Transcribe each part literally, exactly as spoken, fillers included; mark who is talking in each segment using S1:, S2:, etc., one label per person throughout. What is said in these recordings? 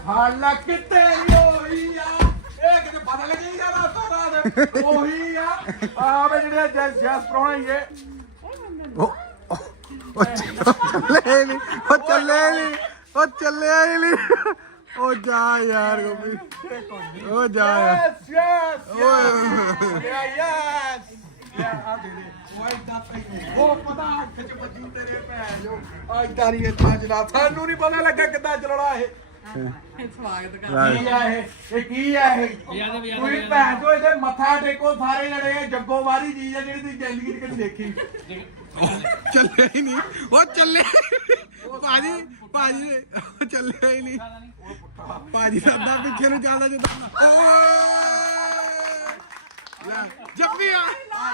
S1: ਹਾਲਾ ਕਿਤੇ ਹੋਈ ਆ ਇਹ ਕਿਤੇ ਪਤਾ ਲੱਗੀ ਜਾ ਰਸਤਾ ਦਾ ਉਹੀ ਆ ਆ ਵੇ ਜਿਹੜੇ ਜੈਸ ਜੈਸ ਪ੍ਰਾਹੁਣਾ ਹੀ ਇਹ
S2: ਉਹ ਉਹ ਚੱਲੇ ਨਹੀਂ ਉਹ ਚੱਲੇ ਨਹੀਂ ਉਹ ਚੱਲਿਆ ਹੀ ਨਹੀਂ ਉਹ ਜਾ ਯਾਰ ਗੋਪੀ ਉਹ ਜਾ ਯਾਰ
S1: ਯੈਸ ਯੈਸ ਯੈਸ ਆ ਦੇ ਦੇ ਵਾਈ ਦਾ ਪਈ ਉਹ ਪਤਾ ਖਿੱਚ ਬੱਜੀ ਤੇਰੇ ਭੈਣ ਜੋ ਅੱਜ ਤਾਰੀ ਇੱਦਾਂ ਚਲਾ ਸਾਨੂੰ ਨਹੀਂ ਪਤਾ ਲੱਗਾ ਕਿੱਦਾਂ ਚਲਾਉਣਾ ਇਹ
S3: ਸਵਾਗਤ ਕਰ
S1: ਕੀ ਆ ਇਹ ਇਹ ਕੀ ਆ ਇਹ ਕੋਈ ਭੈਣ ਚੋ ਇਹਦੇ ਮੱਥਾ ਟੇਕੋ ਸਾਰੇ ਜਣੇ ਜੱਗੋ ਵਾਰੀ ਚੀਜ਼ ਆ ਜਿਹੜੀ ਤੁਸੀਂ ਜ਼ਿੰਦਗੀ 'ਚ ਕਦੇ ਦੇਖੀ
S2: ਚੱਲਿਆ ਹੀ ਨਹੀਂ ਉਹ ਚੱਲੇ ਭਾਜੀ ਭਾਜੀ ਉਹ ਚੱਲਿਆ ਹੀ ਨਹੀਂ ਭਾਜੀ ਸਾਡਾ ਪਿੱਛੇ ਨੂੰ ਚੱਲਦਾ ਜਿੱਦਾਂ ਲੈ ਜੱਫੀ ਆ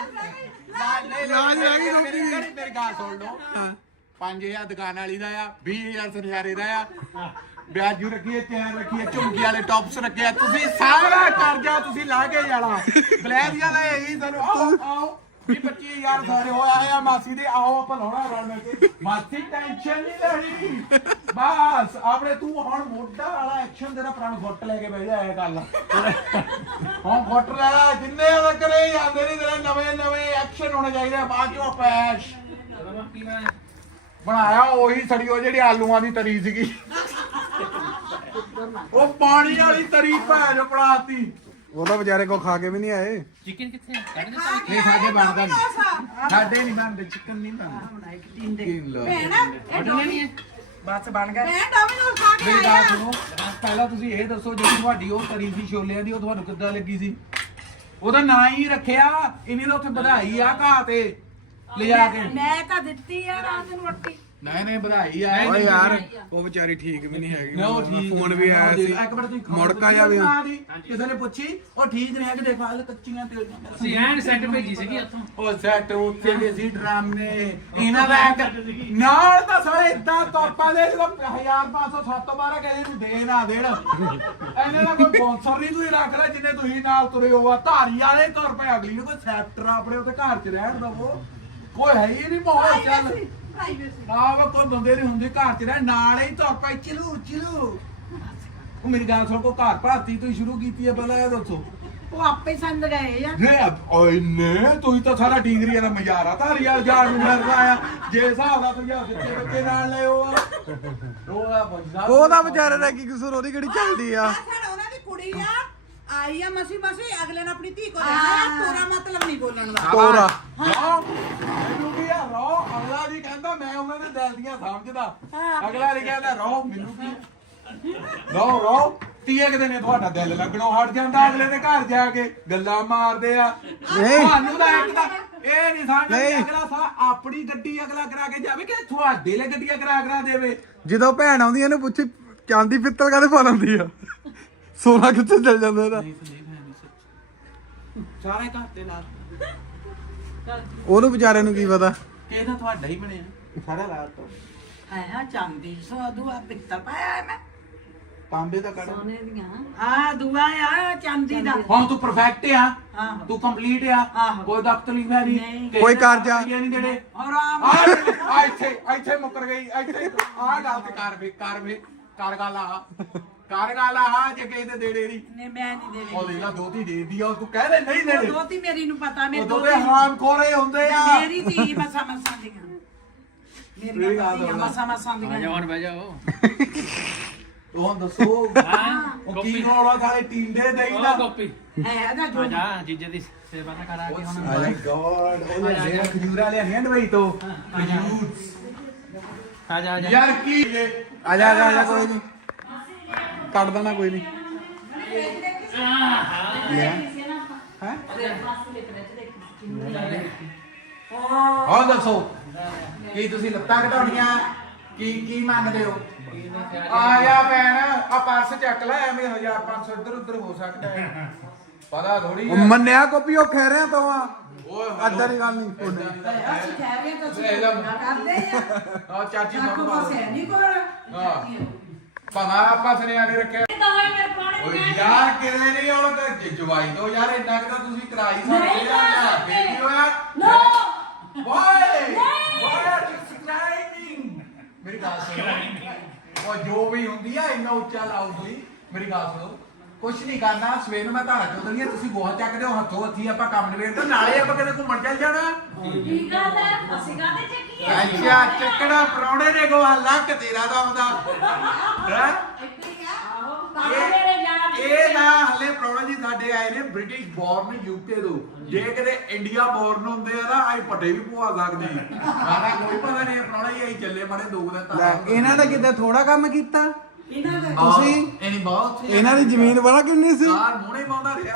S2: ਲਾਜ ਲੱਗੀ ਗੋਪੀ
S1: ਮੇਰੀ ਗੱਲ ਸੁਣ ਲਓ ਪੰਜ ਹਜ਼ਾਰ ਦੁਕਾਨ ਵਾਲੀ ਦਾ ਆ ਵੀਹ ਹਜ਼ਾਰ ਸੁਨਿਆਰੇ ਦਾ ਆ ਵਿਆਜੂ ਰੱਖੀਏ ਚੈਨ ਰੱਖੀਏ ਝੁਮਕੀ ਵਾਲੇ ਟੌਪਸ ਰੱਖੇ ਆ ਤੁਸੀਂ ਸਾਰਾ ਕਰਜ਼ਾ ਤੁਸੀਂ ਲਾ ਕੇ ਜਾਣਾ ਬਲੈਜ਼ੀਆ ਦਾ ਇਹੀ ਸਾਨੂੰ ਆਓ ਆਓ ਵੀਹ ਪੱਚੀ ਹਜ਼ਾਰ ਸਾਰੇ ਹੋਇਆ ਆ ਮਾਸੀ ਦੇ ਆਓ ਆਪਾਂ ਲਾਉਣਾ ਰੌਣ ਕੇ ਮਾਸੀ ਟੈਨਸ਼ਨ ਨਹੀਂ ਲੈਣੀ ਬਸ ਆਪਣੇ ਤੂੰ ਹੁਣ ਮੋਢਾ ਵਾਲਾ ਐਕਸ਼ਨ ਤੇਰਾ ਪ੍ਰਾਣ ਗੁੱਟ ਲੈ ਕੇ ਬਹਿ ਜਾ ਇਹ ਗੱਲ ਹੁਣ ਗੁੱਟ ਲੈ ਜਿੰਨੇ ਉਹਦੇ ਕਰੇ ਜਾਂਦੇ ਨਹੀਂ ਤੇਰੇ ਨਵੇਂ ਨਵੇਂ ਐਕਸ਼ਨ ਹੋਣੇ ਚਾਹੀਦੇ ਬਾਅਦ ਚੋਂ ਪੈਸ਼ ਬਣਾਇਆ ਉਹੀ ਸੜੀ ਉਹ ਜਿਹੜੀ ਆਲੂਆਂ ਦੀ ਤਰੀ ਸੀਗੀ ਉਹ ਪਾਣੀ ਵਾਲੀ ਤਰੀ ਭੈਣ ਪੜਾਤੀ
S2: ਉਹਦਾ ਵਿਚਾਰੇ ਕੋ ਖਾ ਕੇ ਵੀ ਨਹੀਂ ਆਏ
S4: ਚਿਕਨ ਕਿੱਥੇ
S1: ਨਹੀਂ ਸਾਡੇ ਬਣਦਾ ਨਹੀਂ ਸਾਡੇ ਨਹੀਂ ਬਣਦੇ ਚਿਕਨ ਨਹੀਂ ਬਣਦਾ
S3: ਭੈਣ
S4: ਬਸ ਬਣ ਗਿਆ
S3: ਮੈਂ ਡੋਮਿਨੋਜ਼ ਖਾ ਕੇ
S1: ਮੇਰੀ
S3: ਆਇਆ
S1: ਗੱਲ ਸੁਣੋ ਪਹਿਲਾਂ ਤੁਸੀਂ ਇਹ ਦੱਸੋ ਜਿਹੜੀ ਤੁਹਾਡੀ ਉਹ ਤਰੀ ਸੀ ਛੋਲਿਆਂ ਦੀ ਉਹ ਤੁਹਾਨੂੰ ਕਿੱਦਾਂ ਲੱਗੀ ਸੀ ਉਹਦਾ ਨਾਂ ਹੀ ਰੱਖਿਆ ਇਹਨੇ ਤਾਂ ਉੱਥੇ ਵਧਾਈ ਆ ਘਾਹ ਤੇ ਲਿਜਾ ਕੇ
S3: ਮੈਂ ਤਾਂ ਦਿੱਤੀ ਆ ਰਾਤ ਨੂੰ ਰੋਟੀ
S1: ਨਹੀਂ ਨਹੀਂ ਵਧਾਈ ਆ
S2: ਓਏ ਯਾਰ ਉਹ ਵਿਚਾਰੀ ਠੀਕ ਵੀ ਨਹੀਂ ਹੈਗੀ
S1: ਨੋ ਠੀਕ
S2: ਫੋਨ ਵੀ ਆਇਆ ਸੀ
S1: ਇੱਕ ਮਿੰਟ ਤੁਸੀਂ
S2: ਮੁੜਕਾ ਜਾ ਵੀ
S1: ਕਿਸੇ ਨੇ ਪੁੱਛੀ ਉਹ ਠੀਕ ਨਹੀਂ ਹੈ ਕਿ ਦੇਖੋ ਹਾਲ ਕੱਚੀਆਂ ਤੇ
S4: ਸੀ ਐਨ ਸੈੱਟ ਭੇਜੀ ਸੀਗੀ ਉੱਥੋਂ
S1: ਉਹ ਸੈਟ ਉੱਥੇ ਦੇ ਸੀ ਡਰਾਮੇ ਇਹਨਾਂ ਦਾ ਇੱਕ ਨਾਲ ਤਾਂ ਸਾਰੇ ਇਦਾਂ ਤੋਪਾਂ ਦੇ ਜਦੋਂ ਹਜ਼ਾਰ ਪੰਜ ਸੌ ਸੱਤ ਤੋਂ ਬਾਰਾਂ ਕਹਿੰਦੇ ਨੂੰ ਦੇ ਨਾ ਦੇਣ ਇਹਨੇ ਦਾ ਕੋਈ ਸਪਾਂਸਰ ਨਹੀਂ ਤੁਸੀਂ ਰੱਖ ਲੈ ਜਿੰਨੇ ਤੁਸੀਂ ਨਾਲ ਤੁਰੇ ਹੋ ਆ ਧਾਰੀ ਵਾਲੇ ਤੁਰ ਪਏ ਅਗਲੀ ਨੂੰ ਕੋਈ ਸੈਪਟਰ ਆਪਣੇ ਉੱਤੇ ਘਰ 'ਚ ਰਹਿਣ ਦਵੋ ਕੋਈ ਹੈ ਹੀ ਨਹੀਂ ਮਾਹੌਲ ਚੱਲ ਆਹ ਕੋਈ ਬੰਦੇ ਨਹੀਂ ਹੁੰਦੇ ਘਰ 'ਚ ਰਹਿ ਨਾਲ ਹੀ ਤੁਰ ਪਏ ਚਲੂ ਚਲੂ ਉਹ ਮੇਰੀ ਗੱਲ ਸੁਣ ਕੋ ਘਰ ਭਾਤੀ ਤੁਸੀਂ ਸ਼ੁਰੂ ਕੀਤੀ ਹੈ ਪਹਿਲਾਂ ਇਹ ਦੱਸੋ
S3: ਉਹ ਆਪੇ ਸੰਦ ਗਏ ਆ
S1: ਨੇ ਓਏ ਨੇ ਤੁਸੀਂ ਤਾਂ ਸਾਰਾ ਡਿਗਰੀਆਂ ਦਾ ਮਜ਼ਾਰਾ ਧਾਰੀਆ ਜਾਣ ਨੂੰ ਫਿਰਦਾ ਆ ਜੇ ਹਿਸਾਬ ਦਾ ਤੁਸੀਂ ਦਿੱਤੇ ਬੱਚੇ ਨਾਲ ਲਿਓ ਆ ਉਹਦਾ ਬੰਦਾ
S2: ਉਹਦਾ ਵਿਚਾਰੇ ਦਾ ਕੀ ਕਸੂਰ ਉਹਦੀ ਕਿਹੜੀ ਚੱਲਦੀ ਆ
S3: ਸਾਡਾ ਉਹਨਾਂ ਦੀ ਕੁੜੀ ਆ ਆਈ ਆ ਮਸੀ ਮਸੀ ਅਗਲੇ ਨੇ ਆਪਣੀ ਧੀ ਕੋ ਦੇਣਾ ਤੋਰਾ ਮਤਲਬ ਨਹੀਂ ਬੋਲਣ ਦਾ
S2: ਤੋਰਾ
S1: ਮੈਨੂੰ ਕੀ ਆ ਰੋ ਅਗਲਾ ਜੀ ਕਹਿੰਦਾ ਮੈਂ ਉਹਨਾਂ ਦੇ ਦਿਲ ਦੀਆਂ ਸਮਝਦਾ ਅਗਲਾ ਨਹੀਂ ਕਹਿੰਦਾ ਰੋ ਮੈਨੂੰ ਕੀ ਰੋ ਰੋ ਤੀਏ ਕਿਤੇ ਨੇ ਤੁਹਾਡਾ ਦਿਲ ਲੱਗਣੋਂ ਹਟ ਜਾਂਦਾ ਅਗਲੇ ਦੇ ਘਰ ਜਾ ਕੇ ਗੱਲਾਂ ਮਾਰਦੇ ਆ ਤੁਹਾਨੂੰ ਦਾ ਇੱਕ ਦਾ ਇਹ ਨਹੀਂ ਸਮਝਦੇ ਅਗਲਾ ਸਾ ਆਪਣੀ ਗੱਡੀ ਅਗਲਾ ਕਰਾ ਕੇ ਜਾਵੇ ਕਿ ਤੁਹਾਡੇ ਲਈ ਗੱਡੀਆਂ ਕਰਾ ਕਰਾ ਦੇਵੇ
S2: ਜਦੋਂ ਭੈਣ ਆਉਂਦੀ ਇਹਨੂੰ ਪੁੱਛੀ ਚਾਂਦੀ ਪਿੱਤਲ ਕਾਹਦੇ ਪਾ ਲੈਂਦੀ ਆ ਸੋਨਾ ਕਿੱਥੇ ਚਲ ਜਾਂਦਾ ਇਹਦਾ
S1: ਸਾਰੇ ਘਰ ਦੇ ਨਾਲ
S2: ਉਹਨੂੰ ਵਿਚਾਰੇ ਨੂੰ ਕੀ ਪਤਾ
S1: ਇਹ ਤਾਂ ਤੁਹਾਡਾ ਹੀ ਬਣਿਆ ਸਾਰਾ ਰਾਤ ਤੋਂ
S3: ਆਇਆ ਚਾਂਦੀ ਸੋ ਦੁਆ ਪਿੱਤਲ ਪਾਇਆ ਮੈਂ
S1: ਤਾਂਬੇ ਦਾ ਕੱਢ
S3: ਸੋਨੇ ਦੀਆਂ ਆ ਦੁਆ ਆ ਚਾਂਦੀ ਦਾ
S1: ਹੁਣ ਤੂੰ ਪਰਫੈਕਟ ਆ
S3: ਆਹੋ।
S1: ਤੂੰ ਕੰਪਲੀਟ ਆ
S3: ਆਹੋ।
S1: ਕੋਈ ਤਕਲੀਫ ਹੈ ਨਹੀਂ
S3: ਨਹੀਂ।
S1: ਕਿਸੇ
S2: ਕੋਈ
S1: ਨੇ
S2: ਕਰਜ਼ਾ।
S1: ਰੁਪਈਆ ਨਹੀਂ ਦੇਣੇ
S3: ਆਰਾਮ
S1: ਆ ਆ ਇੱਥੇ ਇੱਥੇ ਮੁੱਕਰ ਗਈ ਇੱਥੇ ਆ ਗੱਲ ਤੇ ਕਰ ਵੇ ਕਰ ਵੇ ਕਰ ਗੱਲ ਆ ਕਰ ਗੱਲ ਆ ਜੇ ਕਿਸੇ ਦੇ ਦੇੜੇ ਨਹੀਂ
S3: ਨੇ ਮੈਂ ਨਹੀਂ
S1: ਉਹ
S3: ਦੇਣੀ
S1: ਲੈ ਲਾ ਦੋਤੀ ਦੇ ਦੀ ਆ ਉਹ ਤੂੰ ਕਹਿ ਦੇ ਨਹੀਂ ਦੇਣੇ
S3: ਦੋਤੀ ਮੇਰੀ ਨੂੰ ਪਤਾ ਮੈਂ
S1: ਉਹ ਦੋਤੇ ਹਰਾਮ ਖੋਰੇ ਹੁੰਦੇ ਆ
S3: ਮੇਰੀ ਧੀ ਮਸਾ ਮਸਾਂ ਦੀਆਂ ਮੇਰੀ ਧੀ ਮਸਾ ਮਸਾਂ
S4: ਆ
S3: ਦੀਆਂ
S4: ਜਾਓ ਹੁਣ ਬਹਿ ਜਾਓ
S1: ਉਹ ਦੱਸੋ ਉਹ ਕੀ ਕੋਲੋਂ ਸਾਰੇ ਟੀਂਡੇ ਦੇਈਦਾ
S4: ਉਹ ਗੋਪੀ
S3: ਹੈ ਇਹਦਾ ਜੋ
S4: ਆ ਜਾ ਜੀਜੇ ਦੀ ਸੇਵਾ ਤਾਂ ਕਰਾ ਕੇ ਹੁਣ
S1: ਮਾਈ ਗॉड ਉਹ ਜਿਹੜਾ ਖਜੂਰਾ ਲਿਆਂਦੀਆਂ ਦਵਾਈ ਤੋਂ ਖਜੂਰ
S4: ਆ ਜਾ ਆ ਜਾ
S1: ਯਾਰ ਕੀ ਇਹ
S2: ਆ ਜਾ ਆ ਜਾ ਕੋਈ ਨਹੀਂ ਕੱਢ ਦੇਣਾ ਕੋਈ ਨਹੀਂ
S1: ਹੈ ਹਾਂ ਦੱਸੋ ਕੀ ਤੁਸੀਂ ਲੱਤਾਂ ਘਟਾਉਣੀਆਂ ਕੀ ਕੀ ਮੰਗਦੇ ਹੋ ਆ ਜਾ ਭੈਣ ਆ ਪਰਸ ਚੱਕ ਲੈ ਐਵੇਂ ਹਜ਼ਾਰ ਪੰਜ ਸੌ ਇੱਧਰ ਉੱਧਰ ਹੋ ਸਕਦਾ ਹੈ ਪਤਾ ਥੋੜੀ
S2: ਉਹ ਮੰਨਿਆ ਕੋਪੀ ਉਹ ਖਹਿ ਰਿਹਾ ਤੋਂ ਆ
S1: ਓਏ
S2: ਅੱਧਾ ਦੀ ਗੱਲ ਨਹੀਂ
S3: ਅਸੀਂ ਕਹਿ ਰਹੇ ਤਾਂ
S1: ਲੈ ਲਾ।
S3: ਕਰਦੇ ਆ
S1: ਆ ਚਾਚੀ
S3: ਆਖੋ
S1: ਨੂੰ
S3: ਬਸ ਹੈ ਨਹੀਂ ਕੋਲ
S1: ਹਾਂ ਪਤਾ ਆਪਾਂ ਸੁਨਿਆਰੇ ਰੱਖਿਆ ਓਏ ਯਾਰ ਕਿਤੇ ਨਹੀਂ ਹੁਣ ਤੇ ਜਵਾਈ ਤੋਂ ਯਾਰ ਇੰਨਾ ਕਿ ਤਾਂ ਤੁਸੀਂ ਕਰਾਈ ਸਕਦੇ ਆ ਫੇਰ ਕੀ ਹੋਇਆ
S3: no
S1: why why are you scribing ਮੇਰੀ ਗੱਲ ਸੁਣੋ ਉਹ ਜੋ ਵੀ ਹੁੰਦੀ ਆ ਇੰਨਾ ਉੱਚਾ ਲਾਓ ਤੁਸੀਂ ਮੇਰੀ ਗੱਲ ਸੁਣੋ ਕੁਛ ਨਹੀਂ ਕਰਨਾ ਸਵੇਰ ਨੂੰ ਮੈਂ ਧਾਰਾ ਚੋਦਣੀ ਤੁਸੀਂ ਗੋਹਾ ਚੱਕਦੇ ਹੋ ਹੱਥੋਂ ਹੱਥੀ ਆਪਾਂ ਕੰਮ ਨਿਬੇੜ ਤੇ ਨਾਲੇ ਆਪਾਂ ਕਿਤੇ ਘੁੰਮਣ ਚੱਲ ਜਾਣਾ
S5: ਕੀ ਗੱਲ ਹੈ ਅਸੀਂ ਕਾਹਦੇ ਚੱਕੀ ਹੈ
S1: ਅੱਛਾ ਚੱਕੜਾ ਪ੍ਰਾਹੁਣੇ ਨੇ ਗੋਹਾ ਲੱਕ ਤੇਰਾ ਦਾ ਆਉਂਦਾ ਹੈ
S5: ਮੇਰੇ ਯਾਰ
S1: ਇਹ ਨਾ ਹਲੇ ਪ੍ਰਾਹੁਣਾ ਜੀ ਸਾਡੇ ਆਏ ਨੇ ਬ੍ਰਿਟਿਸ਼ ਬੋਰਨ ਯੂਕੇ ਤੋਂ ਜੇ ਕਿਤੇ ਇੰਡੀਆ ਬੋਰਨ ਹੁੰਦੇ ਆ ਨਾ ਅਸੀਂ ਪੱਟੇ ਵੀ ਪਵਾ ਸਕਦੇ ਸਾਡਾ ਕੋਈ ਪਤਾ ਨਹੀਂ ਪ੍ਰਾਹੁਣਾ ਹੀ ਅਸੀਂ ਚੱਲੇ ਮਾਰੇ ਦੋ ਦਿਨ
S2: ਲੈ
S1: ਤੱਕ
S2: ਇਹਨਾਂ ਨੇ ਕਿਤੇ ਥੋੜਾ ਕੰਮ ਕੀਤਾ
S3: ਇਹਨਾਂ ਦੇ
S2: ਤੁਸੀਂ
S1: ਇਹ ਨਹੀਂ ਬਹੁਤ
S2: ਇਹਨਾਂ ਦੀ ਜ਼ਮੀਨ ਬੜਾ ਕਿੰਨੀ ਸੀ
S1: ਯਾਰ ਮੂਹਣੇ ਪਾਉਂਦਾ ਰਿਹਾ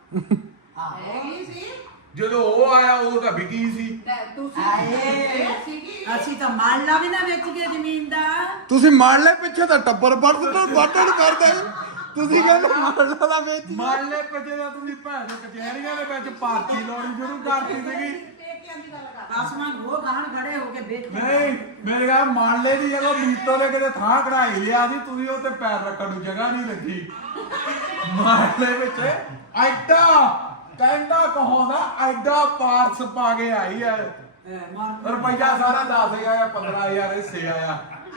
S3: ਹੈਗੀ ਸੀ
S1: ਜਦੋਂ ਉਹ ਆਇਆ ਉਦੋਂ ਤਾਂ ਵਿਕੀ ਸੀ
S3: ਤੇ ਤੁਸੀਂ
S6: ਆਏ।
S3: ਸੀਗੀ
S6: ਅਸੀਂ ਤਾਂ ਮਾਲਾ ਵੀ ਨਾ ਵੇਚ ਕੇ ਜ਼ਮੀਨ ਦਾ
S2: ਤੁਸੀਂ ਮਾਰ ਲੈ ਪਿੱਛੇ ਤਾਂ ਟੱਬਰ ਵੱਢ ਦਿੱਤਾ ਵੱਢਣ ਕਰਦੇ ਤੁਸੀਂ ਕਹਿੰਦੇ ਮਾਰਲਾ ਦਾ ਵੇਚ
S1: ਮਾਲੇ ਪਜੇ ਦਾ ਤੁਸੀਂ ਭੈਣ ਦੇ ਕਚਹਿਰੀਆਂ ਦੇ ਵਿੱਚ ਭਾਰਤੀ ਲਾਉਣੀ ਸ਼ੁਰੂ ਕਰਤੀ ਸੀਗੀ
S3: ਪੇਕਿਆਂ ਦੀ ਗੱਲ ਕਰ
S6: ਆਸਮਾਨ ਹੋ ਗਾਣ ਖੜੇ ਹੋ ਕੇ ਵੇਚ
S1: ਨਹੀਂ ਮੇਰੇ ਕਹਾ ਮਾਲੇ ਦੀ ਜਦੋਂ ਮੀਤੋ ਨੇ ਕਿਤੇ ਥਾਂ ਕਢਾਈ ਲਿਆ ਸੀ ਤੁਸੀਂ ਉੱਤੇ ਪੈਰ ਰੱਖਣ ਨੂੰ ਜਗ੍ਹਾ ਨਹੀਂ ਲੱਗੀ ਮਾਲੇ ਵਿੱਚ ਐਡਾ ਕਹਿੰਦਾ ਕਹੋਦਾ ਐਡਾ ਪਾਰਸ ਪਾ ਕੇ ਆਈ ਹੈ ਰੁਪਈਆ ਸਾਰਾ ਦਸ ਹਜ਼ਾਰ ਜਾਂ ਪੰਦਰਾਂ ਹਜ਼ਾਰ ਹਿੱਸੇ ਆਇਆ